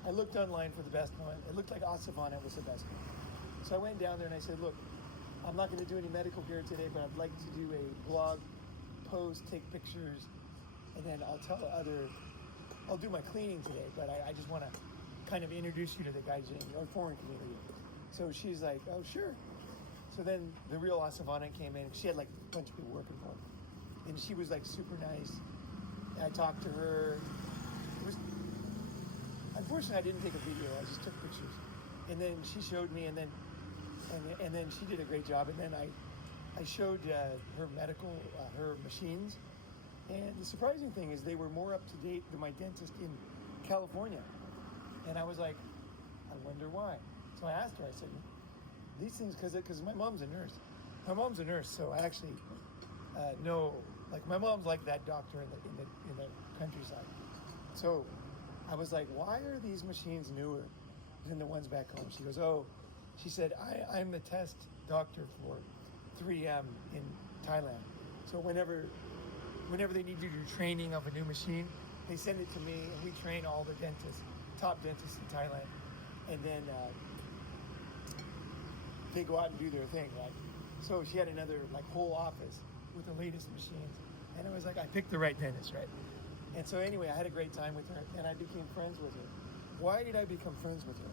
I looked online for the best one. It looked like Asavana was the best one. So I went down there and I said, look, I'm not going to do any medical care today, but I'd like to do a blog post, take pictures, and then I'll do my cleaning today, but I just want to kind of introduce you to the Gaijin or foreign community. So she's like, oh, sure. So then the real Asavana came in. She had like a bunch of people working for her. And she was like super nice. And I talked to her. Unfortunately, I didn't take a video. I just took pictures, and then she showed me, and then she did a great job. And then I showed her her machines, and the surprising thing is they were more up to date than my dentist in California. And I was like, I wonder why. So I asked her. I said, these things, because my mom's a nurse. My mom's a nurse, so I actually know. Like my mom's like that doctor in the countryside. So I was like, why are these machines newer than the ones back home? She goes, she said, I'm the test doctor for 3M in Thailand. So whenever they need to do training of a new machine, they send it to me, and we train all the top dentists in Thailand. And then they go out and do their thing, right? So she had another whole office with the latest machines. And it was like, I picked the right dentist, right? And so anyway, I had a great time with her, and I became friends with her. Why did I become friends with her?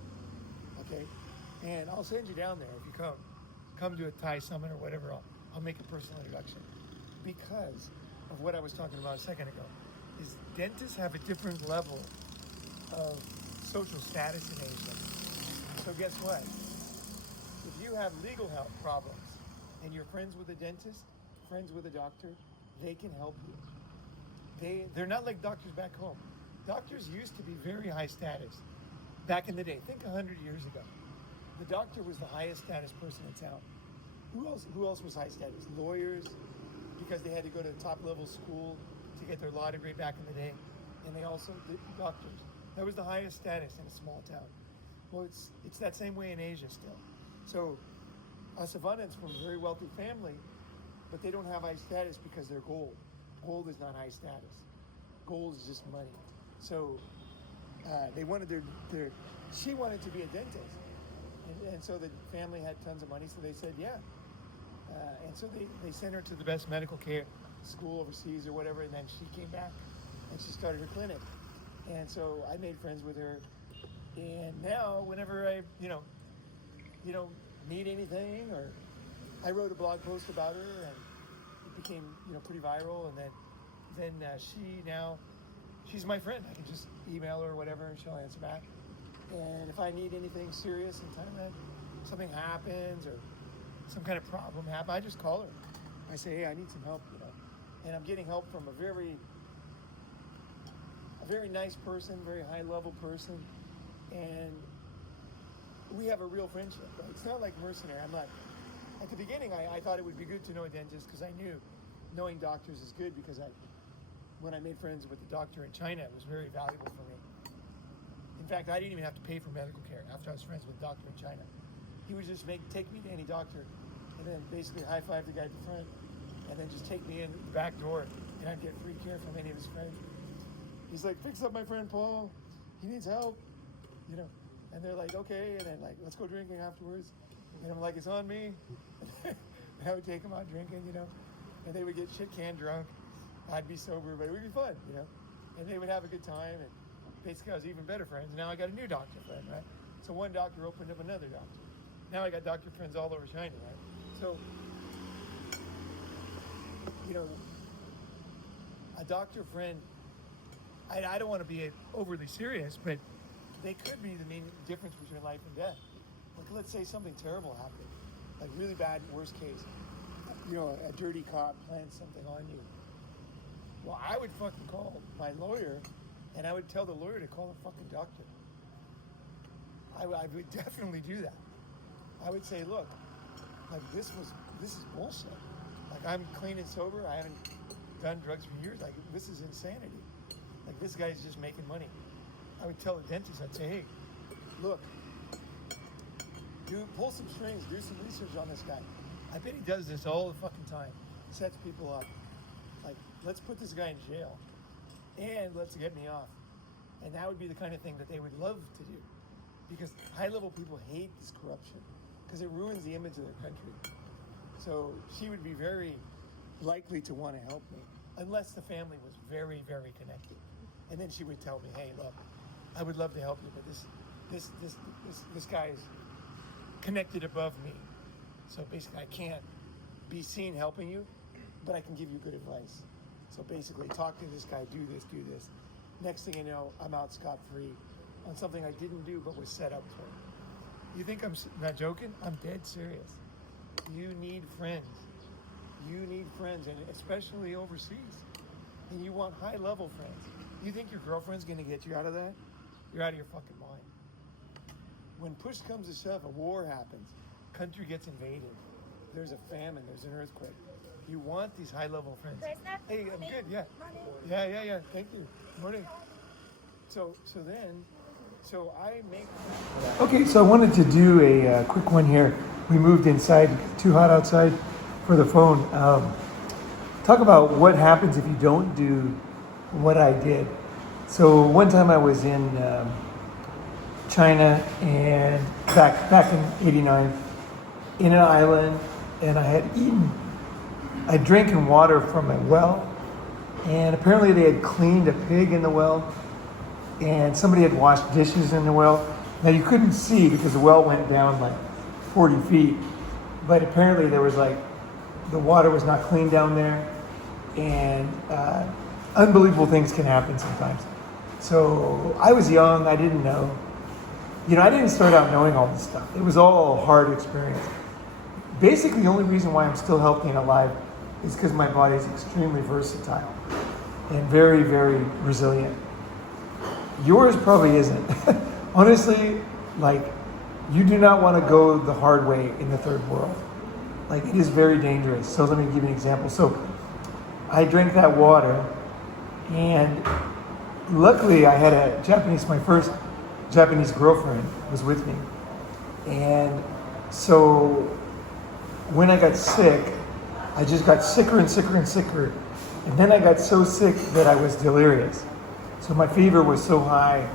Okay, and I'll send you down there if you come to a Thai summit or whatever. I'll make a personal introduction because of what I was talking about a second ago. Is dentists have a different level of social status in Asia. So guess what? If you have legal health problems and you're friends with a dentist, friends with a doctor, they can help you. They're not like doctors back home. Doctors used to be very high status back in the day. Think 100 years ago. The doctor was the highest status person in town. Who else was high status? Lawyers, because they had to go to top level school to get their law degree back in the day. And they also did doctors. That was the highest status in a small town. Well, it's that same way in Asia still. So Asavanans from a very wealthy family, but they don't have high status because they're gold. Gold is not high status. Gold is just money. So they wanted she wanted to be a dentist. And so the family had tons of money, so they said, yeah. And so they sent her to the best medical care school overseas or whatever, and then she came back and she started her clinic. And so I made friends with her. And now whenever I, need anything, or I wrote a blog post about her, and it became, pretty viral, and then she's my friend. I can just email her or whatever, and she'll answer back. And if I need anything serious in Thailand, something happens or some kind of problem happens, I just call her. I say, hey, I need some help, And I'm getting help from a very nice person, very high level person, and we have a real friendship. Right? It's not like mercenary. I'm not. At the beginning, I thought it would be good to know a dentist because I knew knowing doctors is good because when I made friends with the doctor in China, it was very valuable for me. In fact, I didn't even have to pay for medical care after I was friends with the doctor in China. He would just take me to any doctor and then basically high-five the guy at the front and then just take me in the back door and I'd get free care from any of his friends. He's like, fix up my friend Paul. He needs help, And they're like, okay. And then let's go drinking afterwards. And I'm like, it's on me. And I would take them out drinking, And they would get shit-canned drunk. I'd be sober, but it would be fun, And they would have a good time. And basically, I was even better friends. Now I got a new doctor friend, right? So one doctor opened up another doctor. Now I got doctor friends all over China, right? So, a doctor friend, I don't want to be overly serious, but they could be the main difference between life and death. Like, let's say something terrible happened, like really bad, worst case. A dirty cop plans something on you. Well, I would fucking call my lawyer, and I would tell the lawyer to call the fucking doctor. I would definitely do that. I would say, look, like this is bullshit. Like I'm clean and sober. I haven't done drugs for years. Like this is insanity. Like this guy's just making money. I would tell the dentist, I'd say, hey, look, pull some strings, do some research on this guy. I bet he does this all the fucking time. Sets people up. Like, let's put this guy in jail and let's get me off. And that would be the kind of thing that they would love to do. Because high-level people hate this corruption because it ruins the image of their country. So she would be very likely to want to help me unless the family was very, very connected. And then she would tell me, hey, look, I would love to help you, but this guy is connected above me. So basically I can't be seen helping you, but I can give you good advice. So basically talk to this guy, do this. Next thing you know, I'm out scot-free on something I didn't do but was set up for. You think I'm not joking? I'm dead serious. You need friends. You need friends, and especially overseas. And you want high-level friends. You think your girlfriend's gonna get you out of that? You're out of your fucking mind. When push comes to shove, a war happens. Country gets invaded. There's a famine, there's an earthquake. You want these high-level friends. Hey, I'm good, yeah. Yeah. Thank you. Morning. So I make... Okay, so I wanted to do a quick one here. We moved inside, too hot outside for the phone. Talk about what happens if you don't do what I did. So one time I was in China and back in '89 in an island, and I drank water from a well, and apparently they had cleaned a pig in the well, and somebody had washed dishes in the well. Now you couldn't see because the well went down like 40 feet, but apparently there was like, the water was not clean down there, and unbelievable things can happen sometimes. So I was young, I didn't know. I didn't start out knowing all this stuff. It was all a hard experience. Basically, the only reason why I'm still healthy and alive is because my body is extremely versatile and very, very resilient. Yours probably isn't. Honestly, like, you do not want to go the hard way in the third world. Like, it is very dangerous. So let me give you an example. So I drank that water, and luckily I had my first Japanese girlfriend was with me. And so when I got sick, I just got sicker and sicker and sicker. And then I got so sick that I was delirious. So my fever was so high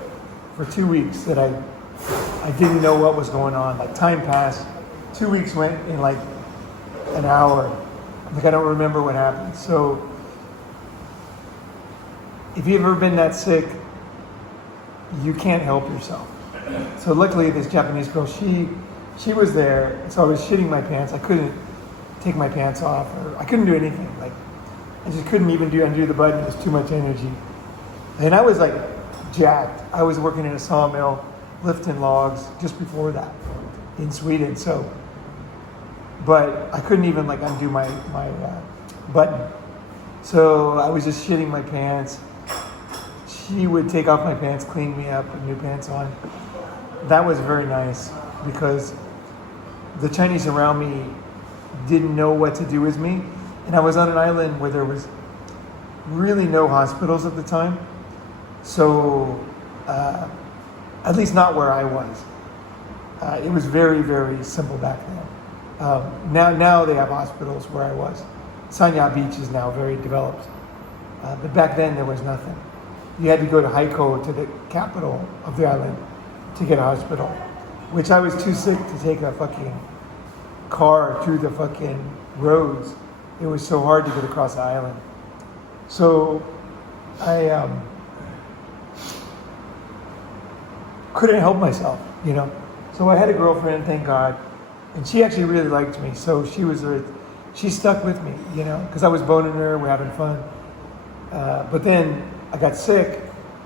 for 2 weeks that I didn't know what was going on. Like, time passed. 2 weeks went in like an hour. Like, I don't remember what happened. So if you've ever been that sick, you can't help yourself. So luckily this Japanese girl, she was there. So I was shitting my pants. I couldn't take my pants off, or I couldn't do anything. Like, I just couldn't even undo the button. It was too much energy. And I was like jacked. I was working in a sawmill, lifting logs just before that in Sweden. So, but I couldn't even like undo my button. So I was just shitting my pants. She would take off my pants, clean me up, put new pants on. That was very nice because the Chinese around me didn't know what to do with me. And I was on an island where there was really no hospitals at the time. So, at least not where I was. It was very, very simple back then. Now they have hospitals where I was. Sanya Beach is now very developed. But back then there was nothing. You had to go to Haikou, to the capital of the island, to get a hospital, which I was too sick to take a fucking car through the fucking roads. It was so hard to get across the island. So I couldn't help myself, So I had a girlfriend, thank God, and she actually really liked me. So she stuck with me, because I was boning her, we're having fun. But then I got sick,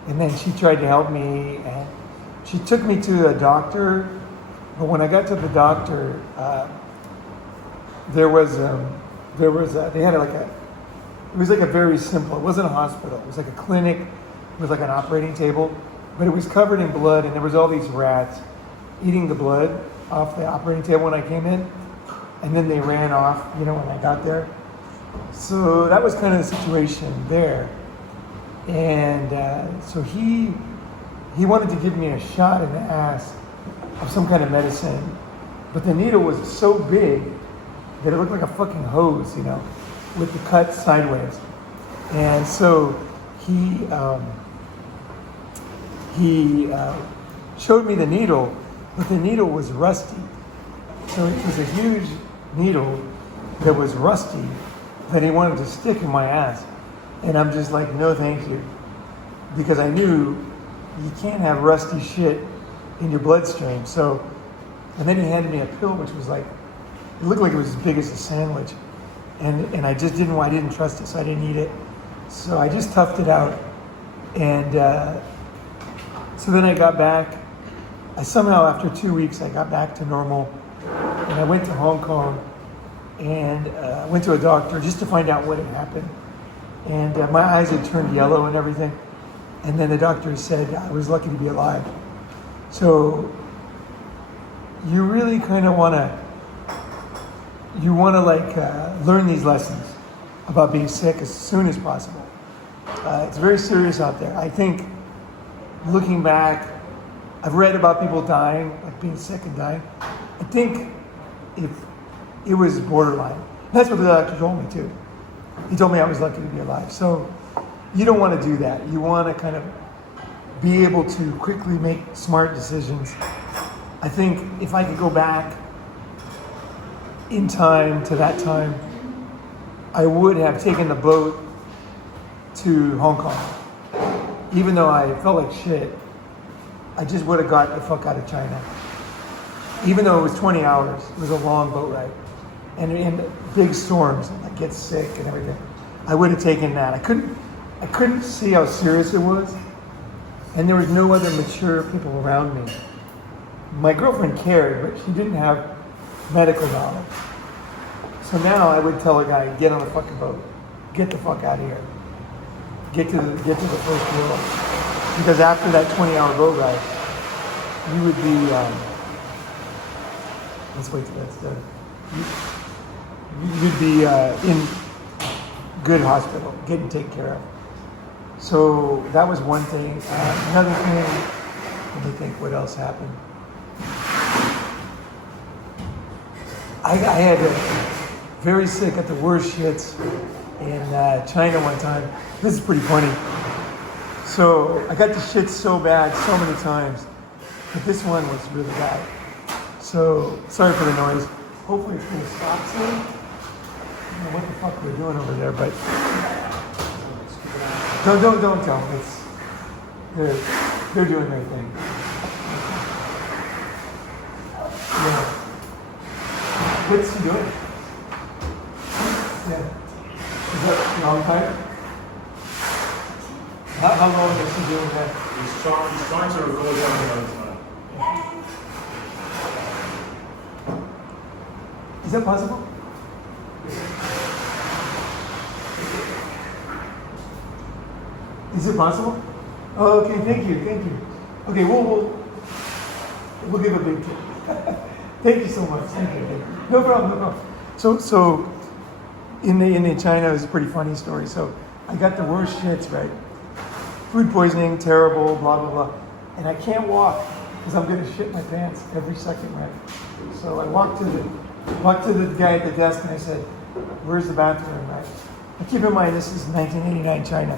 and then she tried to help me, and she took me to a doctor. But when I got to the doctor, they had it was like a very simple, it wasn't a hospital, it was like a clinic, it was like an operating table, but it was covered in blood, and there was all these rats, eating the blood off the operating table when I came in, and then they ran off, when I got there. So that was kind of the situation there. And so he wanted to give me a shot in the ass of some kind of medicine, but the needle was so big that it looked like a fucking hose, with the cut sideways. And so he showed me the needle, but the needle was rusty. So it was a huge needle that was rusty that he wanted to stick in my ass. And I'm just like, no thank you. Because I knew you can't have rusty shit in your bloodstream. So, and then he handed me a pill which was like, it looked like it was as big as a sandwich. And I just I didn't trust it, so I didn't eat it. So I just toughed it out. And so then I got back. Somehow after 2 weeks, I got back to normal. And I went to Hong Kong and went to a doctor just to find out what had happened. And my eyes had turned yellow and everything. And then the doctor said I was lucky to be alive. So you really kind of want to learn these lessons about being sick as soon as possible. It's very serious out there. I think looking back, I've read about people dying, like being sick and dying. I think if it was borderline. That's what the doctor told me too. He told me I was lucky to be alive. So you don't want to do that. You want to kind of be able to quickly make smart decisions. I think if I could go back in time to that time, I would have taken the boat to Hong Kong. Even though I felt like shit, I just would have got the fuck out of China. Even though it was 20 hours, it was a long boat ride. And in big storms, and I get sick and everything. I would have taken that. I couldn't see how serious it was. And there was no other mature people around me. My girlfriend cared, but she didn't have medical knowledge. So now I would tell a guy, get on the fucking boat. Get the fuck out of here. Get to the first world. Because after that 20-hour boat ride, you would be, let's wait till that's done. You'd be in good hospital, getting taken care of. So that was one thing. Another thing, let me think what else happened. I had very sick at the worst shits in China one time. This is pretty funny. So I got the shits so bad so many times, but this one was really bad. So sorry for the noise. Hopefully it's going to stop soon. I don't know what the fuck we're doing over there, but don't tell them. They're doing their thing. Yeah. What's he doing? Yeah. Is that a long time? How long is he doing that? He's trying to record something on his phone. Is that possible? Is it possible? Oh, okay, thank you. Okay, we'll give a big tip. Thank you so much. Thank you. No problem. So in China, it was a pretty funny story. So I got the worst shits, right? Food poisoning, terrible, blah, blah, blah. And I can't walk because I'm going to shit my pants every second, right? So I walked to the guy at the desk and I said, where's the bathroom, right? But keep in mind, this is 1989 China.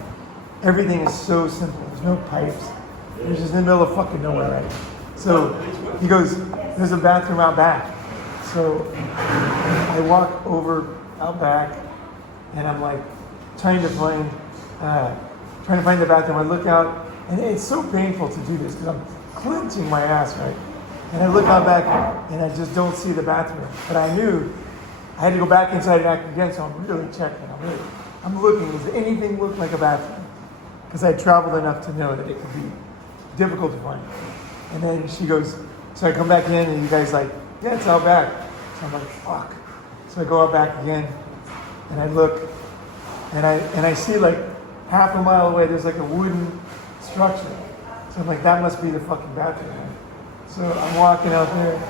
Everything is so simple. There's no pipes. You're just in the middle of fucking nowhere, right? So he goes, there's a bathroom out back. So I walk over out back and I'm like trying to find the bathroom. I look out and it's so painful to do this because I'm clenching my ass, right? And I look out back and I just don't see the bathroom. But I knew I had to go back inside and act again, so I'm really checking. I'm looking. Does anything look like a bathroom? Because I traveled enough to know that it could be difficult to find. And then she goes, so I come back in and you guys like, yeah, it's out back. So I'm like, fuck. So I go out back again and I look and I see like half a mile away, there's like a wooden structure. So I'm like, that must be the fucking bathroom. So I'm walking out there,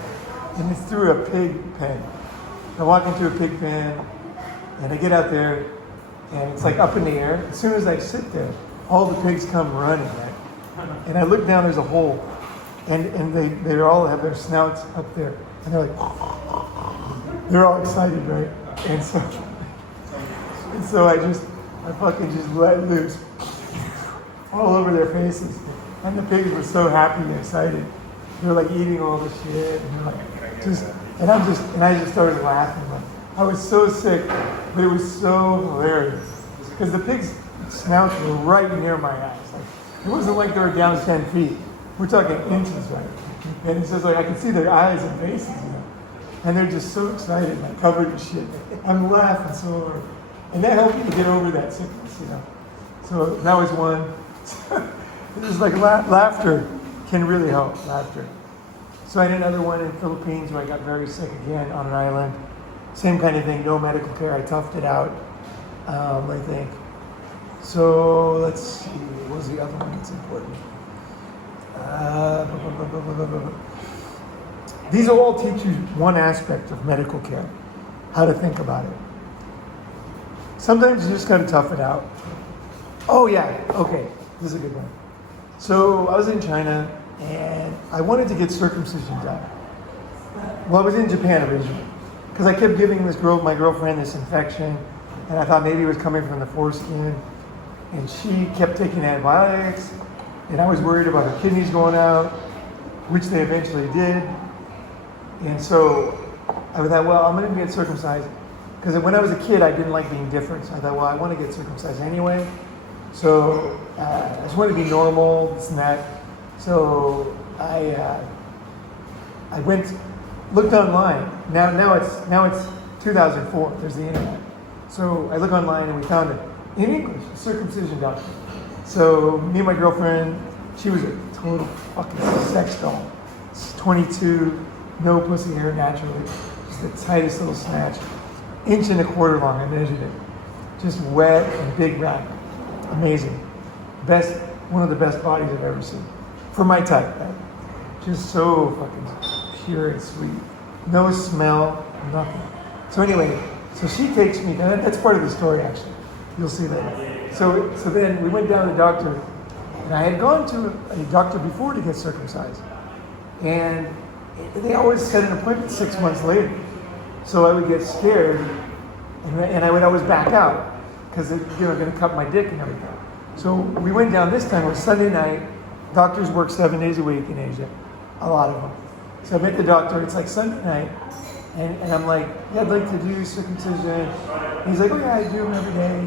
and it's through a pig pen. I'm walking through a pig pen, and I get out there, and it's like up in the air. As soon as I sit there, all the pigs come running, right? And I look down, there's a hole, and they all have their snouts up there, and they're like, they're all excited, right? And so I fucking just let loose all over their faces. And the pigs were so happy and excited. They were like eating all the shit, and they're like I just started laughing. Like, I was so sick, but it was so hilarious. Because the pigs' snouts were right near my eyes. Like, it wasn't like they were down 10 feet. We're talking inches, right? And it's just like I could see their eyes and faces, you know. And they're just so excited, like covered in shit. I'm laughing so hard. And that helped me to get over that sickness, you know. So that was one. It was like laughter can really help, laughter. So I did another one in the Philippines where I got very sick again on an island. Same kind of thing, no medical care. I toughed it out, I think. So let's see, what was the other one that's important? These will all teach you one aspect of medical care, how to think about it. Sometimes you just got to tough it out. Oh yeah, okay, this is a good one. So I was in China and I wanted to get circumcision done. Well, I was in Japan originally because I kept giving my girlfriend this infection, and I thought maybe it was coming from the foreskin, and she kept taking antibiotics, and I was worried about her kidneys going out, which they eventually did. And so I thought, well, I'm going to get circumcised. Because when I was a kid, I didn't like being different. So I thought, well, I want to get circumcised anyway. So I just wanted to be normal, this and that. So I looked online. Now it's 2004. There's the internet. So I looked online and we found it in English, a circumcision doctor. So me and my girlfriend, she was a total fucking sex doll. 22, no pussy hair naturally, just the tightest little snatch. 1.25 inches long, I measured it. Just wet and big rack. Amazing. One of the best bodies I've ever seen. For my type, right? Just so fucking pure and sweet. No smell, nothing. So anyway, so she takes me, and that's part of the story actually. You'll see later. So then we went down to the doctor, and I had gone to a doctor before to get circumcised. And they always set an appointment 6 months later. So I would get scared, and I would always back out because they're going to cut my dick and everything. So we went down this time. It was Sunday night. Doctors work 7 days a week in Asia, a lot of them. So I met the doctor. It's like Sunday night, and I'm like, yeah, I'd like to do circumcision. He's like, oh yeah, I do them every day.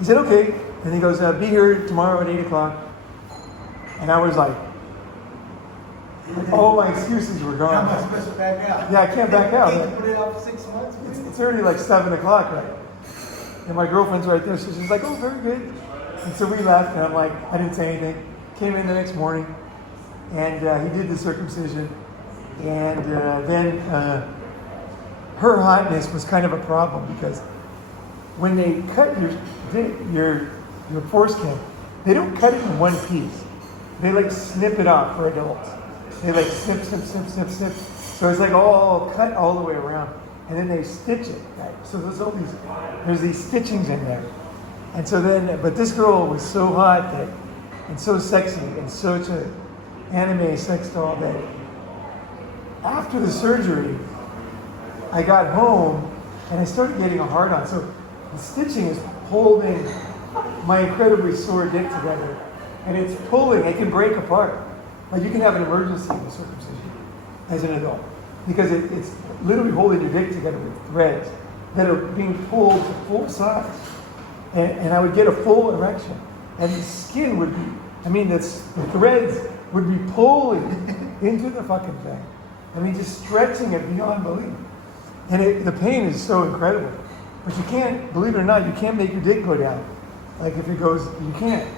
He said, okay. And he goes, be here tomorrow at 8 o'clock. And I was like, all my excuses were gone. How am I supposed to back out? Yeah, I can't back out. You can't put it off 6 months? It's already like 7 o'clock, right? And my girlfriend's right there. So she's like, oh, very good. And so we left, and I'm like, I didn't say anything. Came in the next morning, and he did the circumcision. And then her hotness was kind of a problem because when they cut your foreskin, they don't cut it in one piece. They like snip it off for adults. They like snip. So it's like all cut all the way around. And then they stitch it, right? So there's these stitchings in there. And so then, but this girl was so hot and so sexy and such an anime sex doll that after the surgery, I got home and I started getting a hard on. So the stitching is holding my incredibly sore dick together. And it's pulling, it can break apart. Like you can have an emergency with circumcision as an adult. Because it's literally holding your dick together with threads that are being pulled to full size. And I would get a full erection. And the skin would be, the threads would be pulling into the fucking thing. Just stretching it beyond belief. And the pain is so incredible. But you can't, believe it or not, you can't make your dick go down. Like if it goes, you can't.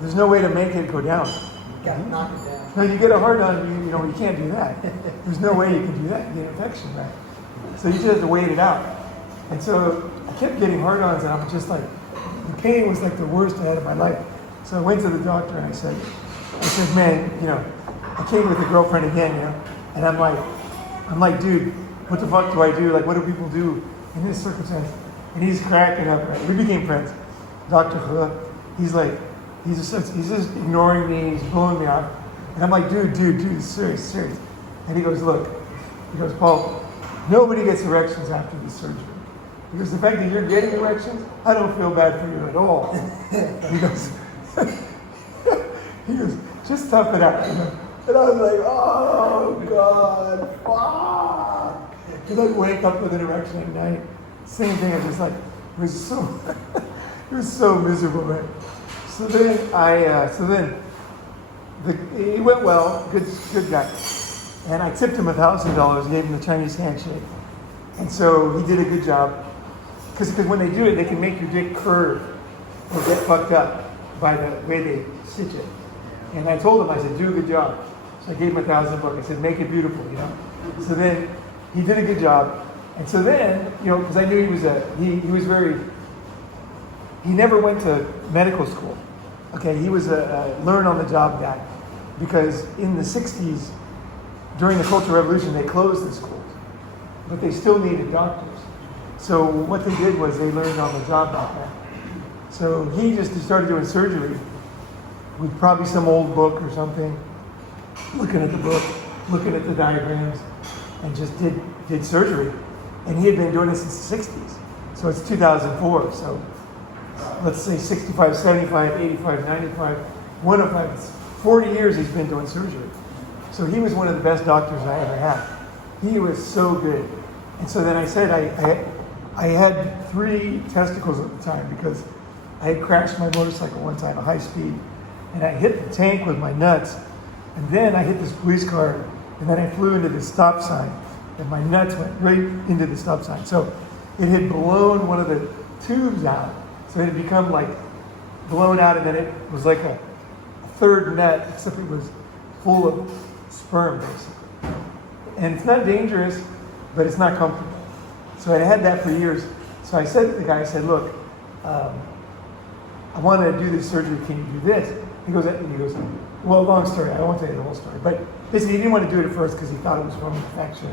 There's no way to make it go down. You gotta knock it down. No, you get a hard on, you can't do that. There's no way you can do that. You get an infection, right? So you just have to wait it out. And so I kept getting hard ons, and I'm just like, the pain was like the worst I had in my life. So I went to the doctor and I said, I said, man, I came with a girlfriend again, and I'm like, dude, what the fuck do I do? Like, what do people do in this circumstance? And he's cracking up. Right? We became friends. Dr. He, he's just ignoring me. He's blowing me off. And I'm like, dude, serious. And he goes, look, Paul, nobody gets erections after the surgery. Because the fact that you're getting erections, I don't feel bad for you at all. he goes, just tough it out. And I was like, oh, God, fuck. And I'd wake up with an erection at night. Same thing, I just it was so miserable, man. So then it went well, good guy. And I tipped him $1,000, gave him the Chinese handshake. And so he did a good job. Because when they do it, they can make your dick curve or get fucked up by the way they stitch it. And I told him, I said, do a good job. So I gave him $1,000. I said, make it beautiful, So then he did a good job. And so then, because I knew he never went to medical school. Okay, he was a learn-on-the-job guy. Because in the 60s, during the Cultural Revolution, they closed the schools. But they still needed doctors. So what they did was they learned on the job back then. So he just started doing surgery with probably some old book or something, looking at the book, looking at the diagrams, and just did surgery. And he had been doing it since the 60s. So it's 2004. So let's say 65, 75, 85, 95, 105. It's 40 years he's been doing surgery. So he was one of the best doctors I ever had. He was so good. And so then I said I had 3 testicles at the time because I had crashed my motorcycle one time at high speed. And I hit the tank with my nuts. And then I hit this police car. And then I flew into the stop sign. And my nuts went right into the stop sign. So it had blown one of the tubes out. So it had become blown out, and then it was like a third nut, except it was full of sperm, basically. And it's not dangerous, but it's not comfortable. So I had that for years. So I said to the guy, I said, look, I want to do this surgery. Can you do this? He goes, well, long story. I won't tell you the whole story. But basically, he didn't want to do it at first because he thought it was from infection.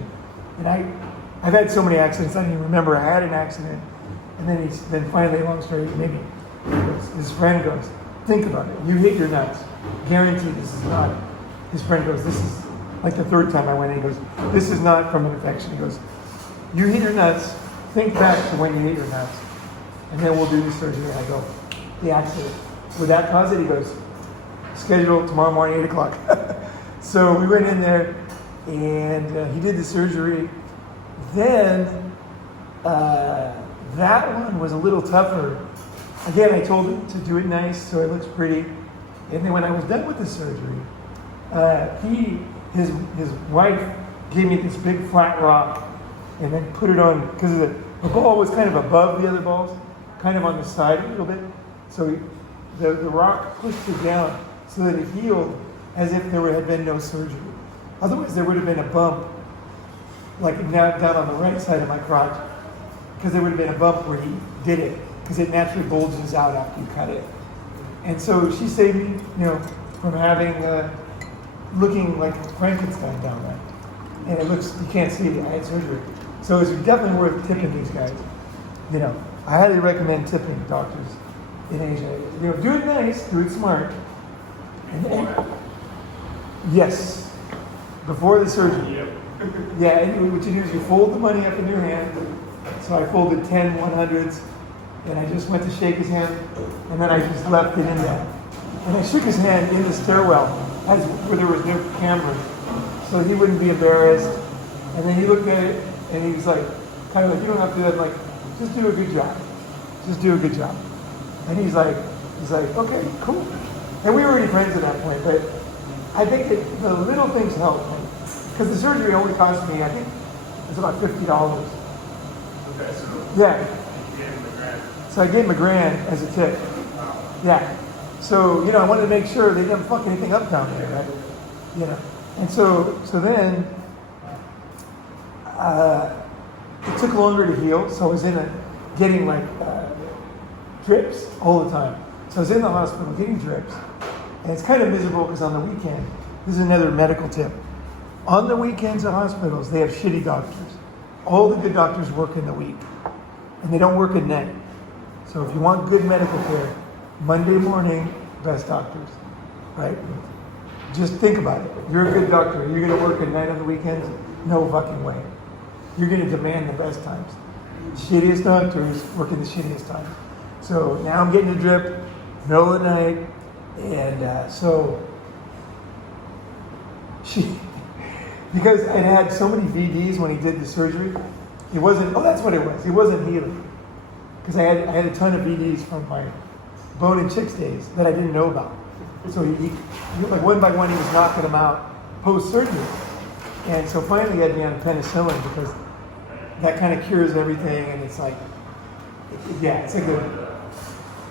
And I've had so many accidents, I don't even remember I had an accident. And then finally, long story, maybe his friend goes, think about it. You hit your nuts. Guaranteed this is not. His friend goes, this is like the 3rd time I went in. He goes, this is not from an infection. He goes, you hit your nuts. Think back to when you hit your nuts. And then we'll do the surgery. And I go, the accident. Would that cause it? He goes, scheduled tomorrow morning, 8 o'clock. So we went in there and he did the surgery. Then that one was a little tougher. Again, I told him to do it nice so it looks pretty. And then when I was done with the surgery, his wife gave me this big flat rock and then put it on, because the ball was kind of above the other balls, kind of on the side a little bit. So the rock pushed it down so that it healed as if there had been no surgery. Otherwise, there would have been a bump, like now down on the right side of my crotch, because there would have been a bump where he did it, because it naturally bulges out after you cut it. And so she saved me, from having, looking like Frankenstein down there. And it looks, you can't see it, I had surgery. So it's definitely worth tipping these guys. I highly recommend tipping doctors in Asia. Do it nice, do it smart. And yes, before the surgery. Yep. Yeah, and what you do is you fold the money up in your hand. So I folded 10 100s, and I just went to shake his hand, and then I just left it in there. And I shook his hand in the stairwell, where there was no cameras, so he wouldn't be embarrassed. And then he looked at it, and he was like, kind of like, you don't have to do that. I'm like, just do a good job. Just do a good job. And he's like, okay, cool. And we were already friends at that point, but I think that the little things help. Because the surgery only cost me, I think, it's about $50. Okay, so Yeah. you gave him $1,000. So I gave him $1,000 as a tip. Wow. Yeah. So, I wanted to make sure they didn't fuck anything up down there, right? And so then, it took longer to heal, so I was getting drips all the time. So I was in the hospital getting drips, And it's kind of miserable because on the weekend, this is another medical tip. On the weekends at hospitals, they have shitty doctors. All the good doctors work in the week, and they don't work at night. So if you want good medical care, Monday morning, best doctors, right? Just think about it. You're a good doctor. You're going to work at night on the weekends? No fucking way. You're going to demand the best times. Shittiest doctors work in the shittiest times. So now I'm getting a drip, middle of the night, and so she, because I had so many VDs when he did the surgery, it wasn't, oh, that's what it was. It wasn't healing. Because I had a ton of VDs from my bone and chicks days that I didn't know about. So he like one by one, he was knocking them out post-surgery. And so finally he had me on penicillin because that kind of cures everything. And it's like, yeah, it's like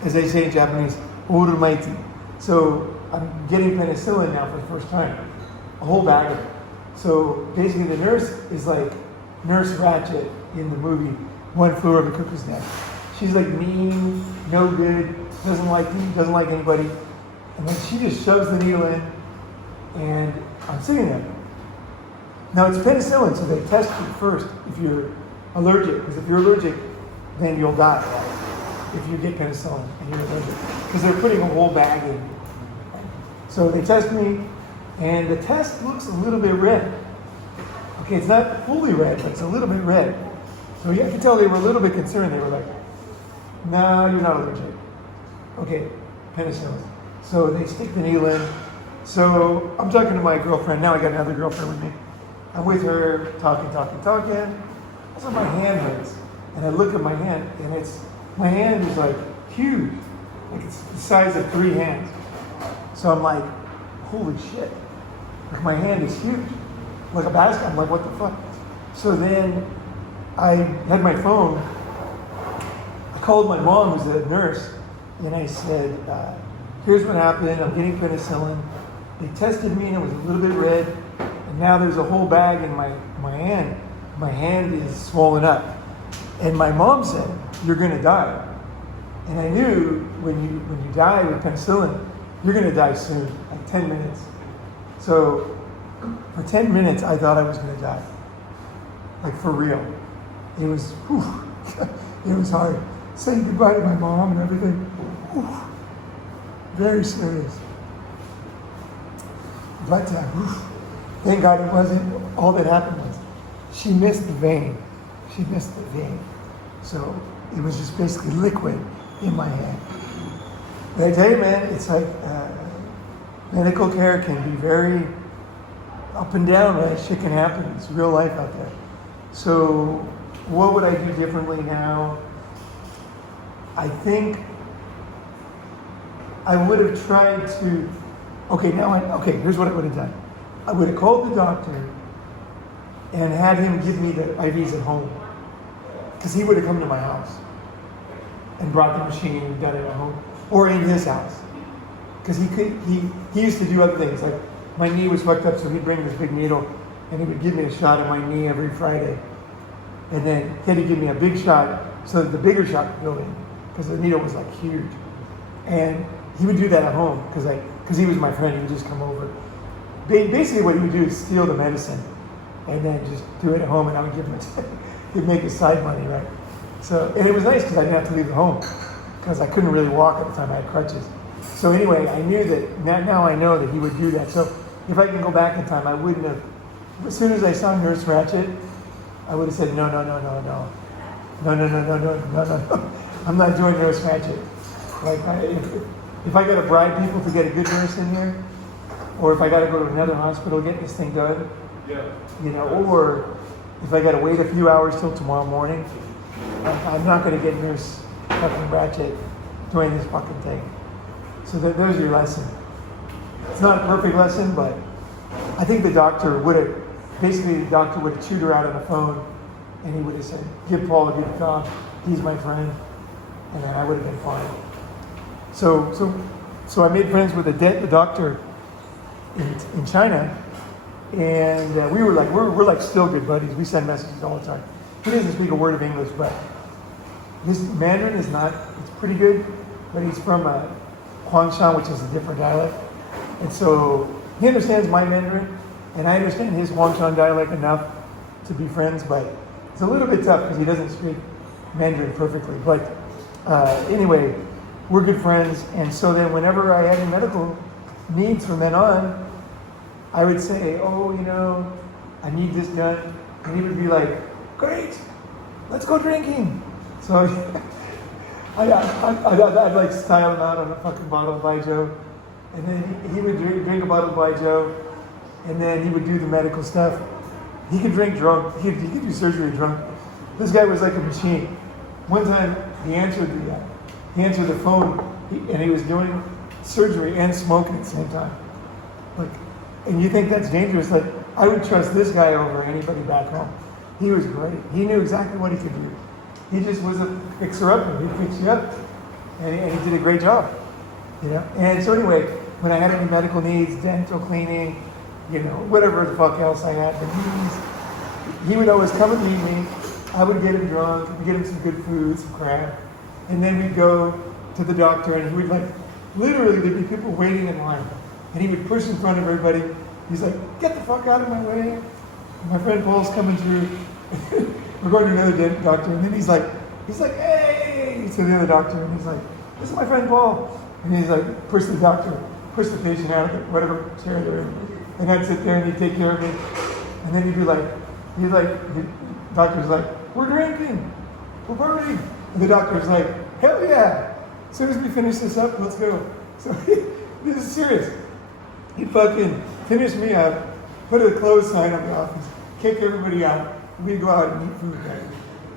as they say in Japanese, orumaiti. So I'm getting penicillin now for the first time, a whole bag of it. So basically the nurse is like Nurse Ratched in the movie One Flew Over the Cuckoo's Nest. She's like mean, no good, doesn't like anybody. And then she just shoves the needle in, and I'm sitting there. Now it's penicillin, so they test you first if you're allergic. Because if you're allergic, then you'll die if you get penicillin and you're allergic. Because they're putting a whole bag in. So they test me, and the test looks a little bit red. Okay, it's not fully red, but it's a little bit red. So you can tell they were a little bit concerned. They were like, no, you're not allergic. Okay, penicillin. So they stick the needle in. So I'm talking to my girlfriend. Now I got another girlfriend with me. I'm with her, talking. Also my hand hurts. And I look at my hand, and my hand is like huge. Like it's the size of 3 hands. So I'm like, holy shit. Like my hand is huge. Like a basket. I'm like, what the fuck? So then I had my phone. I called my mom, who's a nurse, and I said, here's what happened. I'm getting penicillin. They tested me and it was a little bit red. And now there's a whole bag in my hand. My hand is swollen up. And my mom said, you're going to die. And I knew when you die with penicillin, you're going to die soon, like 10 minutes. So for 10 minutes, I thought I was going to die. Like for real. It was, it was hard. Saying goodbye to my mom and everything. Whew. Very serious. But thank God it wasn't. All that happened was she missed the vein. So it was just basically liquid in my hand. But I tell you, man, it's like medical care can be very up and down, right? Shit can happen. It's real life out there. So what would I do differently now? I think I would have tried to, here's what I would have done. I would have called the doctor and had him give me the IVs at home. Because he would have come to my house and brought the machine and done it at home. Or in his house. Because he used to do other things. Like my knee was fucked up, so he'd bring this big needle and he would give me a shot in my knee every Friday. And then he'd give me a big shot so that the bigger shot could go in. Because the needle was like huge. And he would do that at home because he was my friend. He would just come over. Basically what he would do is steal the medicine and then just do it at home, and I would give him he'd make his side money, right? So, and it was nice because I didn't have to leave the home because I couldn't really walk at the time. I had crutches. So anyway, I knew that, now I know that he would do that. So if I can go back in time, I wouldn't have, as soon as I saw Nurse Ratched, I would have said, no. I'm not doing Nurse Ratched. Like, if I got to bribe people to get a good nurse in here, or if I got to go to another hospital get this thing done, or if I got to wait a few hours till tomorrow morning, I'm not going to get Nurse fucking Ratched doing this fucking thing. So there's your lesson. It's not a perfect lesson, but I think the doctor would have chewed her out on the phone, and he would have said, give Paul a good talk. He's my friend. And then I would have been fine. So I made friends with a doctor in China, and we're like still good buddies. We send messages all the time. He doesn't speak a word of English, but his Mandarin it's pretty good, but he's from Huangshan, which is a different dialect. And so he understands my Mandarin, and I understand his Huangshan dialect enough to be friends, but it's a little bit tough because he doesn't speak Mandarin perfectly. But anyway, we're good friends, and so then whenever I had any medical needs from then on, I would say, oh, you know, I need this done. And he would be like, great, let's go drinking. So I'd like style him out on a fucking bottle of Baijiu. And then he would drink a bottle of Baijiu, and then he would do the medical stuff. He could drink drunk, he could do surgery drunk. This guy was like a machine. One time he answered the phone, and he was doing surgery and smoking at the same time. Like, and you think that's dangerous? Like, I would trust this guy over anybody back home. He was great. He knew exactly what he could do. He just was a fixer-upper. He'd fix you up, and he did a great job. You know. And so anyway, when I had any medical needs, dental cleaning, you know, whatever the fuck else I had, the needs, he would always come and meet me. I would get him drunk, get him some good food, some crab, and then we'd go to the doctor, and he would like, literally there'd be people waiting in line, and he would push in front of everybody. He's like, get the fuck out of my way. And my friend Paul's coming through. We're going to another doctor, and then he's like, hey, to the other doctor, and he's like, this is my friend Paul. And he's like, push the patient out of the, whatever chair they're in. And I'd sit there and he'd take care of me. And then the doctor's like, we're drinking, we're partying. And the doctor's like, hell yeah. As soon as we finish this up, let's go. So this is serious. He'd fucking finish me up, put a close sign on the office, kick everybody out, and we'd go out and eat food.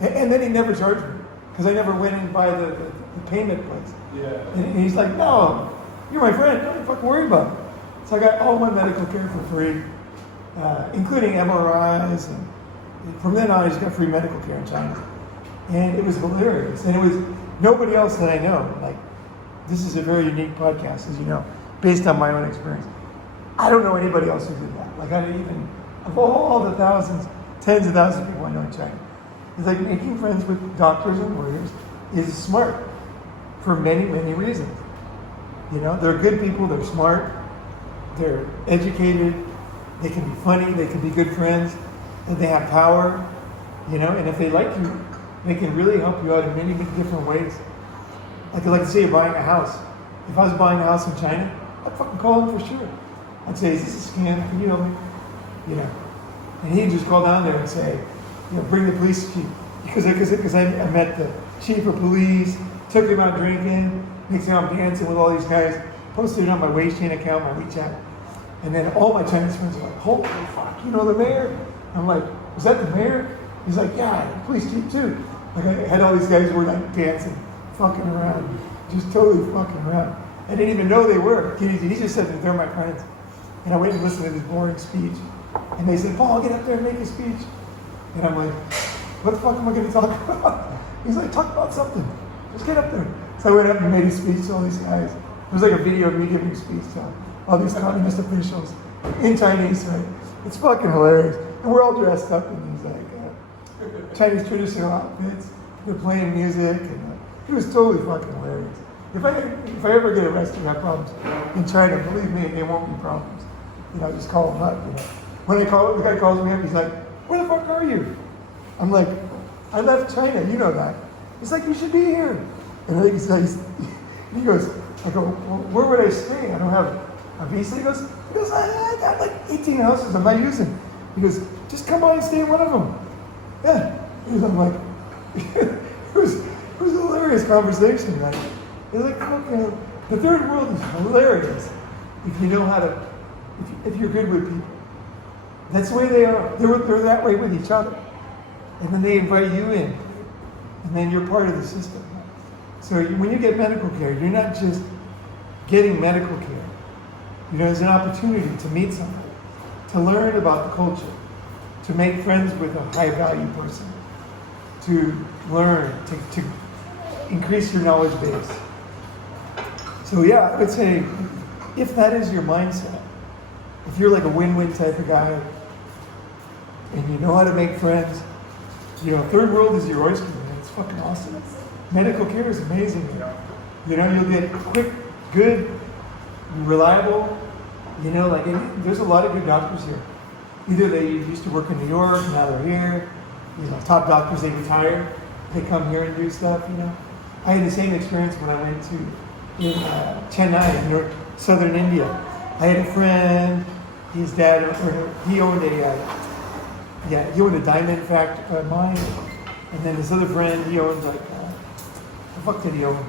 And then he never charged me, because I never went in by the payment place. Yeah. And he's like, no, you're my friend, don't fucking worry about it. So I got all my medical care for free, including MRIs, and from then on I just got free medical care in China. And it was hilarious. And it was nobody else that I know. Like, this is a very unique podcast, as you know, based on my own experience. I don't know anybody else who did that. Like, I didn't even, of all the thousands, tens of thousands of people I know in China, it's like making friends with doctors and lawyers is smart for many, many reasons. You know, they're good people, they're smart, they're educated, they can be funny, they can be good friends, and they have power, you know, and if they like you, they can really help you out in many, many different ways. Like say you're buying a house. If I was buying a house in China, I'd fucking call them for sure. I'd say, is this a scam? Can you help me? You know, and he'd just call down there and say, you know, bring the police chief. Because I met the chief of police, took him out drinking, next thing I'm dancing with all these guys, posted it on my Weixin account, my WeChat. And then all my Chinese friends are like, holy fuck, you know the mayor? I'm like, was that the mayor? He's like, yeah, the police chief too. Like, I had all these guys who were like dancing, fucking around, just totally fucking around. I didn't even know they were. He just said that they're my friends. And I went and listened to this boring speech. And they said, Paul, get up there and make a speech. And I'm like, what the fuck am I going to talk about? He's like, talk about something. Just get up there. So I went up and made a speech to all these guys. It was like a video of me giving a speech to all these communist officials in Chinese, right? It's fucking hilarious. And we're all dressed up in these like Chinese traditional outfits. They're playing music, and it was totally fucking hilarious. If I ever get arrested, I have problems in China, believe me, they won't be problems. You know, just call them up. You know, when the guy calls me up, he's like, "Where the fuck are you?" I'm like, "I left China. You know that." He's like, "You should be here." And he goes, I go, well, "Where would I stay? I don't have a visa." He goes, "I got like 18 houses I'm not using." He goes, "Just come by and stay in one of them." Yeah. And I'm like, it was a hilarious conversation, right? It's like, okay, the third world is hilarious if you know how to, if you're good with people. That's the way they are. They're that way with each other. And then they invite you in. And then you're part of the system. So when you get medical care, you're not just getting medical care. You know, there's an opportunity to meet somebody, to learn about the culture, to make friends with a high value person, to learn, to increase your knowledge base. So yeah, I would say, if that is your mindset, if you're like a win-win type of guy, and you know how to make friends, you know, third world is your oyster, man. It's fucking awesome. Medical care is amazing. You know, you'll get quick, good, reliable You know, like, there's a lot of good doctors here. Either they used to work in New York, now they're here. You know, top doctors, they retire. They come here and do stuff, you know. I had the same experience when I went to in Chennai, in southern India. I had a friend, his dad, he owned he owned a diamond mine. And then this other friend, he owned like, the fuck did he own?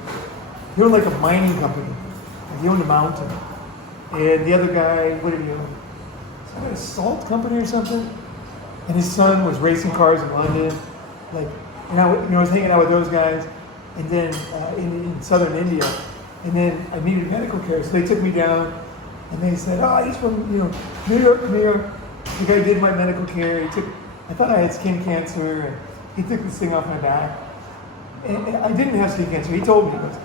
He owned like a mining company. Like he owned a mountain. And the other guy, what did he own? Some kind of salt company or something. And his son was racing cars in London. Like, and I was hanging out with those guys. And then in southern India. And then I needed medical care. So they took me down and they said, oh, he's from, New York, New York. The guy did my medical care. I thought I had skin cancer. And he took this thing off my back. And I didn't have skin cancer. He told me, he goes,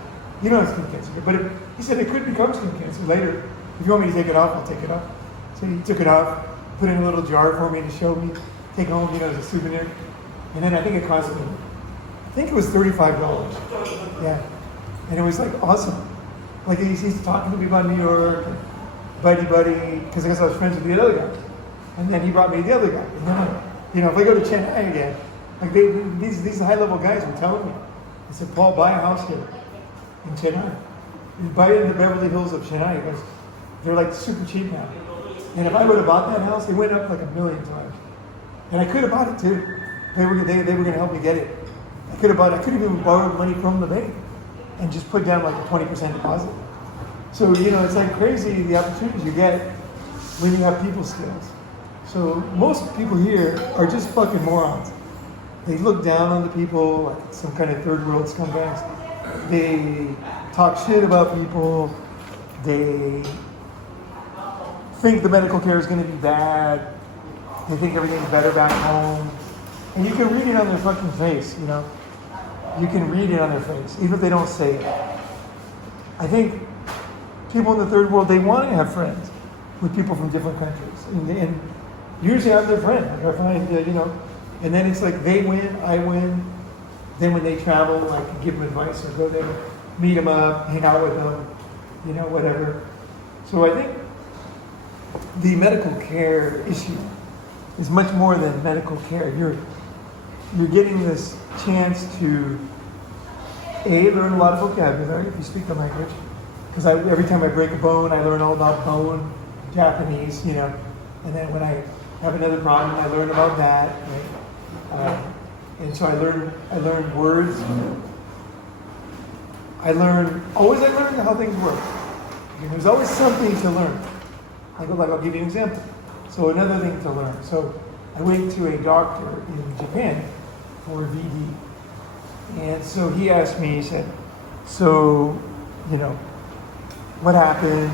you don't have skin cancer. But he said it could become skin cancer later. If you want me to take it off, I'll take it off. So he took it off, put it in a little jar for me to show me, take home, as a souvenir. And then I think it cost me, it was $35. Yeah. And it was like awesome. Like he's talking to me about New York, and buddy, because I guess I was friends with the other guy. And then he brought me the other guy. And then, if I go to Chennai again, like these high-level guys were telling me, I said, Paul, buy a house here in Chennai. You buy it in the Beverly Hills of Chennai because they're like super cheap now. And if I would have bought that house, it went up like $1 million. And I could have bought it too. They were going to help me get it. I could have even borrowed money from the bank and just put down like a 20% deposit. So, it's like crazy the opportunities you get when you have people skills. So most people here are just fucking morons. They look down on the people like some kind of third world scumbags. They talk shit about people. They think the medical care is going to be bad. They think everything's better back home. And you can read it on their fucking face, You can read it on their face, even if they don't say it. I think people in the third world, they want to have friends with people from different countries. And usually I'm their friend. Like I find, and then it's like they win, I win. Then when they travel, I can give them advice or go there, meet them up, hang out with them, whatever. So I think the medical care issue is much more than medical care. You're getting this chance to learn a lot of vocabulary if you speak the language. Because every time I break a bone, I learn all about bone, Japanese, And then when I have another problem, I learn about that. Right? And so I learn words. I learn how things work. There's always something to learn. I'll give you an example. So another thing to learn. So I went to a doctor in Japan for VD. And so he asked me, he said, so, what happened?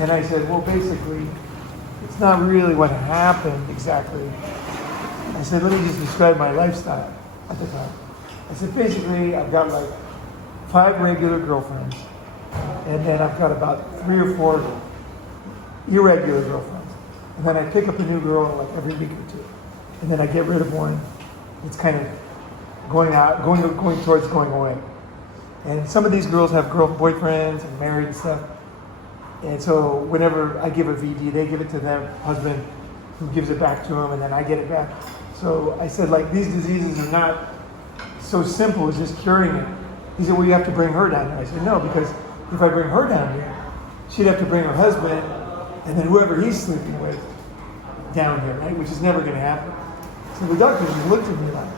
And I said, well, basically, it's not really what happened exactly. I said, let me just describe my lifestyle at the time. I said, basically, I've got like 5 regular girlfriends. And then I've got about 3 or 4 irregular girlfriends. And then I pick up a new girl like every week or 2. And then I get rid of one. It's kind of going towards going away. And some of these girls have boyfriends and married and stuff. And so whenever I give a VD, they give it to their husband, who gives it back to them, and then I get it back. So I said, like, these diseases are not so simple as just curing it. He said, well, you have to bring her down here. I said, no, because if I bring her down here, she'd have to bring her husband, and then whoever he's sleeping with down here, right? Which is never going to happen. So the doctor just looked at me like,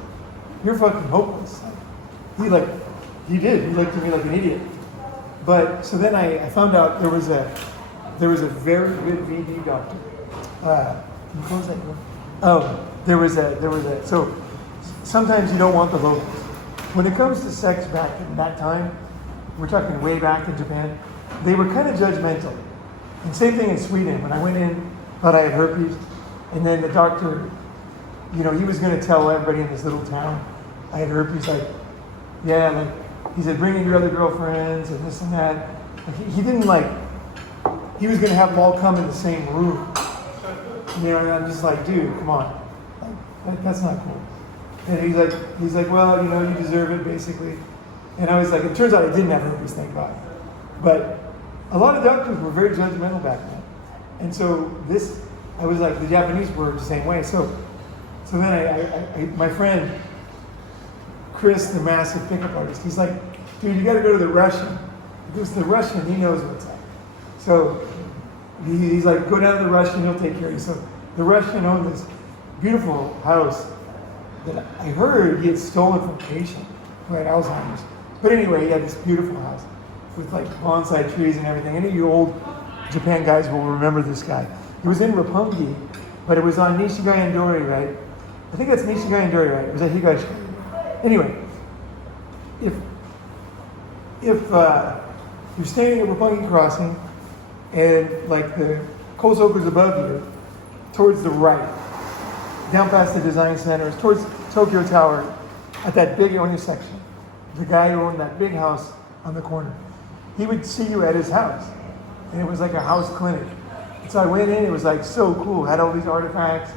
you're fucking hopeless. He did. He looked at me like an idiot. But so then I found out there was a very good VD doctor. Can you close that door? Oh, there was a. So sometimes you don't want the locals. When it comes to sex back in that time, we're talking way back in Japan, they were kind of judgmental. And same thing in Sweden. When I went in, thought I had herpes, and then the doctor, he was going to tell everybody in this little town I had herpes. Like, yeah, like he said, bring in your other girlfriends and this and that. Like, he didn't he was going to have them all come in the same room. And I'm just like, dude, come on. Like, that's not cool. And he's like, well, you deserve it, basically. And I was like, it turns out I didn't have herpes, thank God. But a lot of doctors were very judgmental back then. And so I was like, the Japanese were the same way. So then my friend, Chris, the massive pickup artist, he's like, dude, you got to go to the Russian. Because the Russian, he knows what's up. So he's like, go down to the Russian, he'll take care of you. So the Russian owned this beautiful house that I heard he had stolen from a patient who had Alzheimer's. But anyway, he had this beautiful house with like bonsai trees and everything. Any of you old Japan guys will remember this guy. He was in Roppongi, but it was on Nishigai-Endori, right? I think that's Nishigai-Endori, right? It was at Higashi. Anyway, if you're standing at Roppongi Crossing and like the Kosoku's above you, towards the right, down past the design centers, towards Tokyo Tower, at that big intersection, the guy who owned that big house on the corner, he would see you at his house. And it was like a house clinic. And so I went in, it was like so cool, had all these artifacts,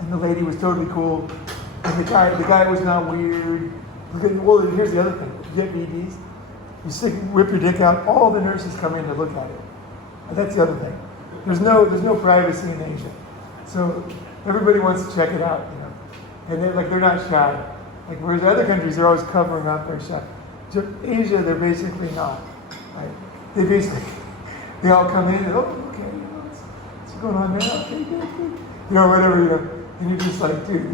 and the lady was totally cool. And the guy was not weird. Well, here's the other thing. You get VDs, you whip your dick out, all the nurses come in to look at it. And that's the other thing. There's no privacy in Asia. So everybody wants to check it out, you know. And they're not shy. Like whereas other countries, they're always covering up their shy. Asia, they're basically not. Right? They all come in and, oh, okay, what's going on there? Okay, good. You know, whatever, you know. And you're just like, dude,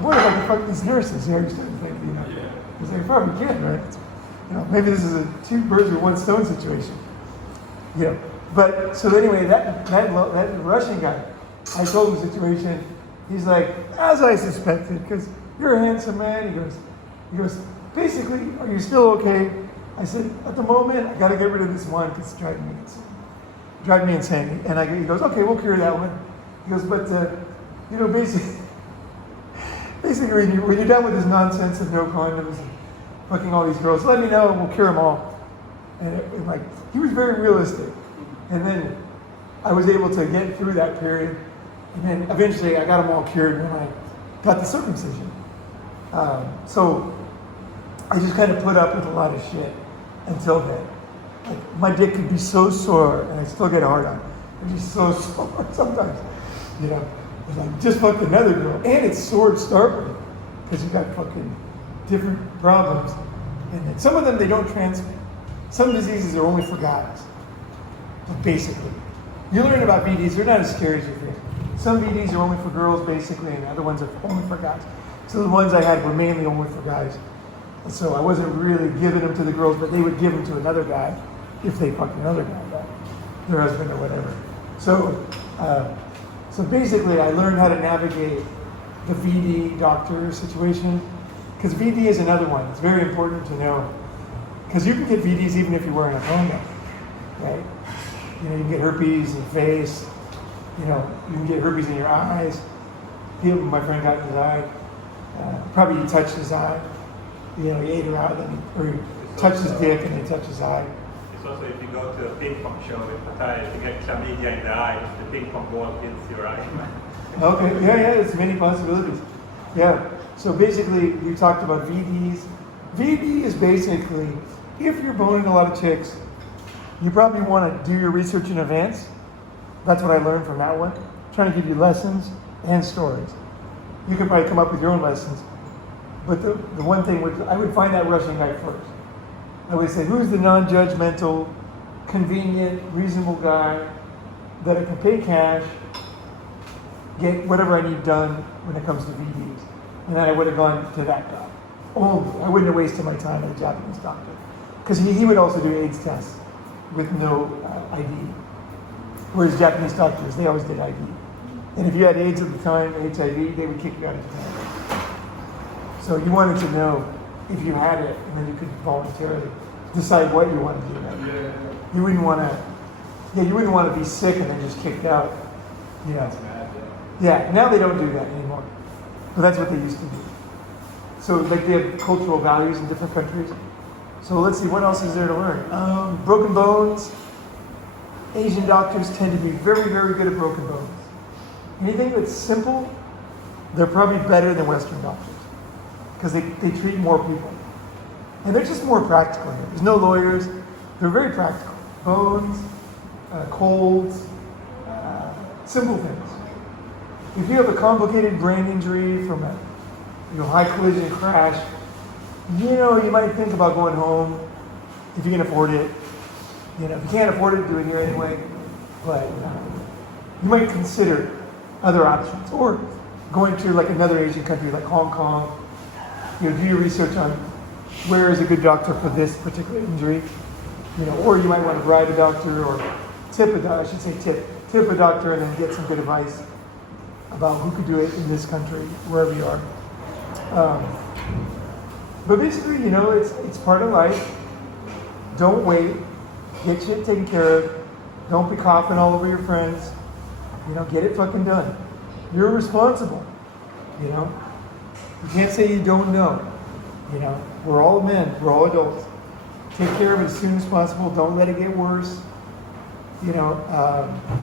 I wonder if I can fuck these nurses. You know, you start to think, you know. Because they probably can, right? You know, maybe this is a two birds with one stone situation. You know. But so anyway, that Russian guy, I told him the situation. He's like, as I suspected, because you're a handsome man. He goes, basically, are you still okay? I said, at the moment, I got to get rid of this one because it's driving me insane. And he goes, okay, we'll cure that one. He goes, but you know, basically, when you're done with this nonsense of no condoms and fucking all these girls, let me know and we'll cure them all. And like, he was very realistic. And then I was able to get through that period. And then eventually I got them all cured when I got the circumcision. So I just kind of put up with a lot of shit until then. Like, my dick could be so sore and I still get hard on. It'd be so sore sometimes. You know, it's like, just fucked another girl. And it's sore to start with because you got fucking different problems. And then some of them, they don't transmit. Some diseases are only for guys. Basically. You learn about VDs, they're not as scary as you think. Some VDs are only for girls, basically, and other ones are only for guys. So the ones I had were mainly only for guys. And so I wasn't really giving them to the girls, but they would give them to another guy if they fucked another guy, their husband or whatever. So basically, I learned how to navigate the VD doctor situation, because VD is another one. It's very important to know, because you can get VDs even if you're wearing a condom, right? You know, you can get herpes in the face. You know, you can get herpes in your eyes. My friend got in his eye. Probably he touched his eye. You know, he ate her out, or he touched his dick and he touched his eye. It's also if you go to a ping pong show in Pattaya, if you get chlamydia in the eye, the ping pong ball hits your eye. Okay, yeah, there's many possibilities. Yeah, so basically we talked about VDs. VD is basically, if you're boning a lot of chicks, you probably want to do your research in advance. That's what I learned from that one. Trying to give you lessons and stories. You could probably come up with your own lessons. But the one thing, I would find that Russian guy first. I would say, who's the non-judgmental, convenient, reasonable guy that I can pay cash, get whatever I need done when it comes to VDs. And then I would have gone to that guy. Only. I wouldn't have wasted my time with a Japanese doctor. Because he would also do AIDS tests with no ID. Whereas Japanese doctors, they always did ID. And if you had AIDS at the time, HIV, they would kick you out of Japan. So you wanted to know if you had it, and then you could voluntarily decide what you want to do. Right? You wouldn't want to, you wouldn't want to be sick and then just kicked out. You know. Yeah, now they don't do that anymore. But that's what they used to do. So like they have cultural values in different countries. So let's see, what else is there to learn? Broken bones. Asian doctors tend to be very, very good at broken bones. Anything that's simple, they're probably better than Western doctors. Because they treat more people. And they're just more practical here. There's no lawyers. They're very practical. bones, colds, simple things. If you have a complicated brain injury from a high collision crash, you might think about going home if you can afford it. If you can't afford it, do it here anyway. But you might consider other options, or going to like another Asian country like Hong Kong. Do your research on where is a good doctor for this particular injury. Or you might want to bribe a doctor or tip a doctor and then get some good advice about who could do it in this country, wherever you are. But basically, it's part of life. Don't wait. Get shit taken care of. Don't be coughing all over your friends. Get it fucking done. You're responsible. You can't say you don't know. We're all men. We're all adults. Take care of it as soon as possible. Don't let it get worse.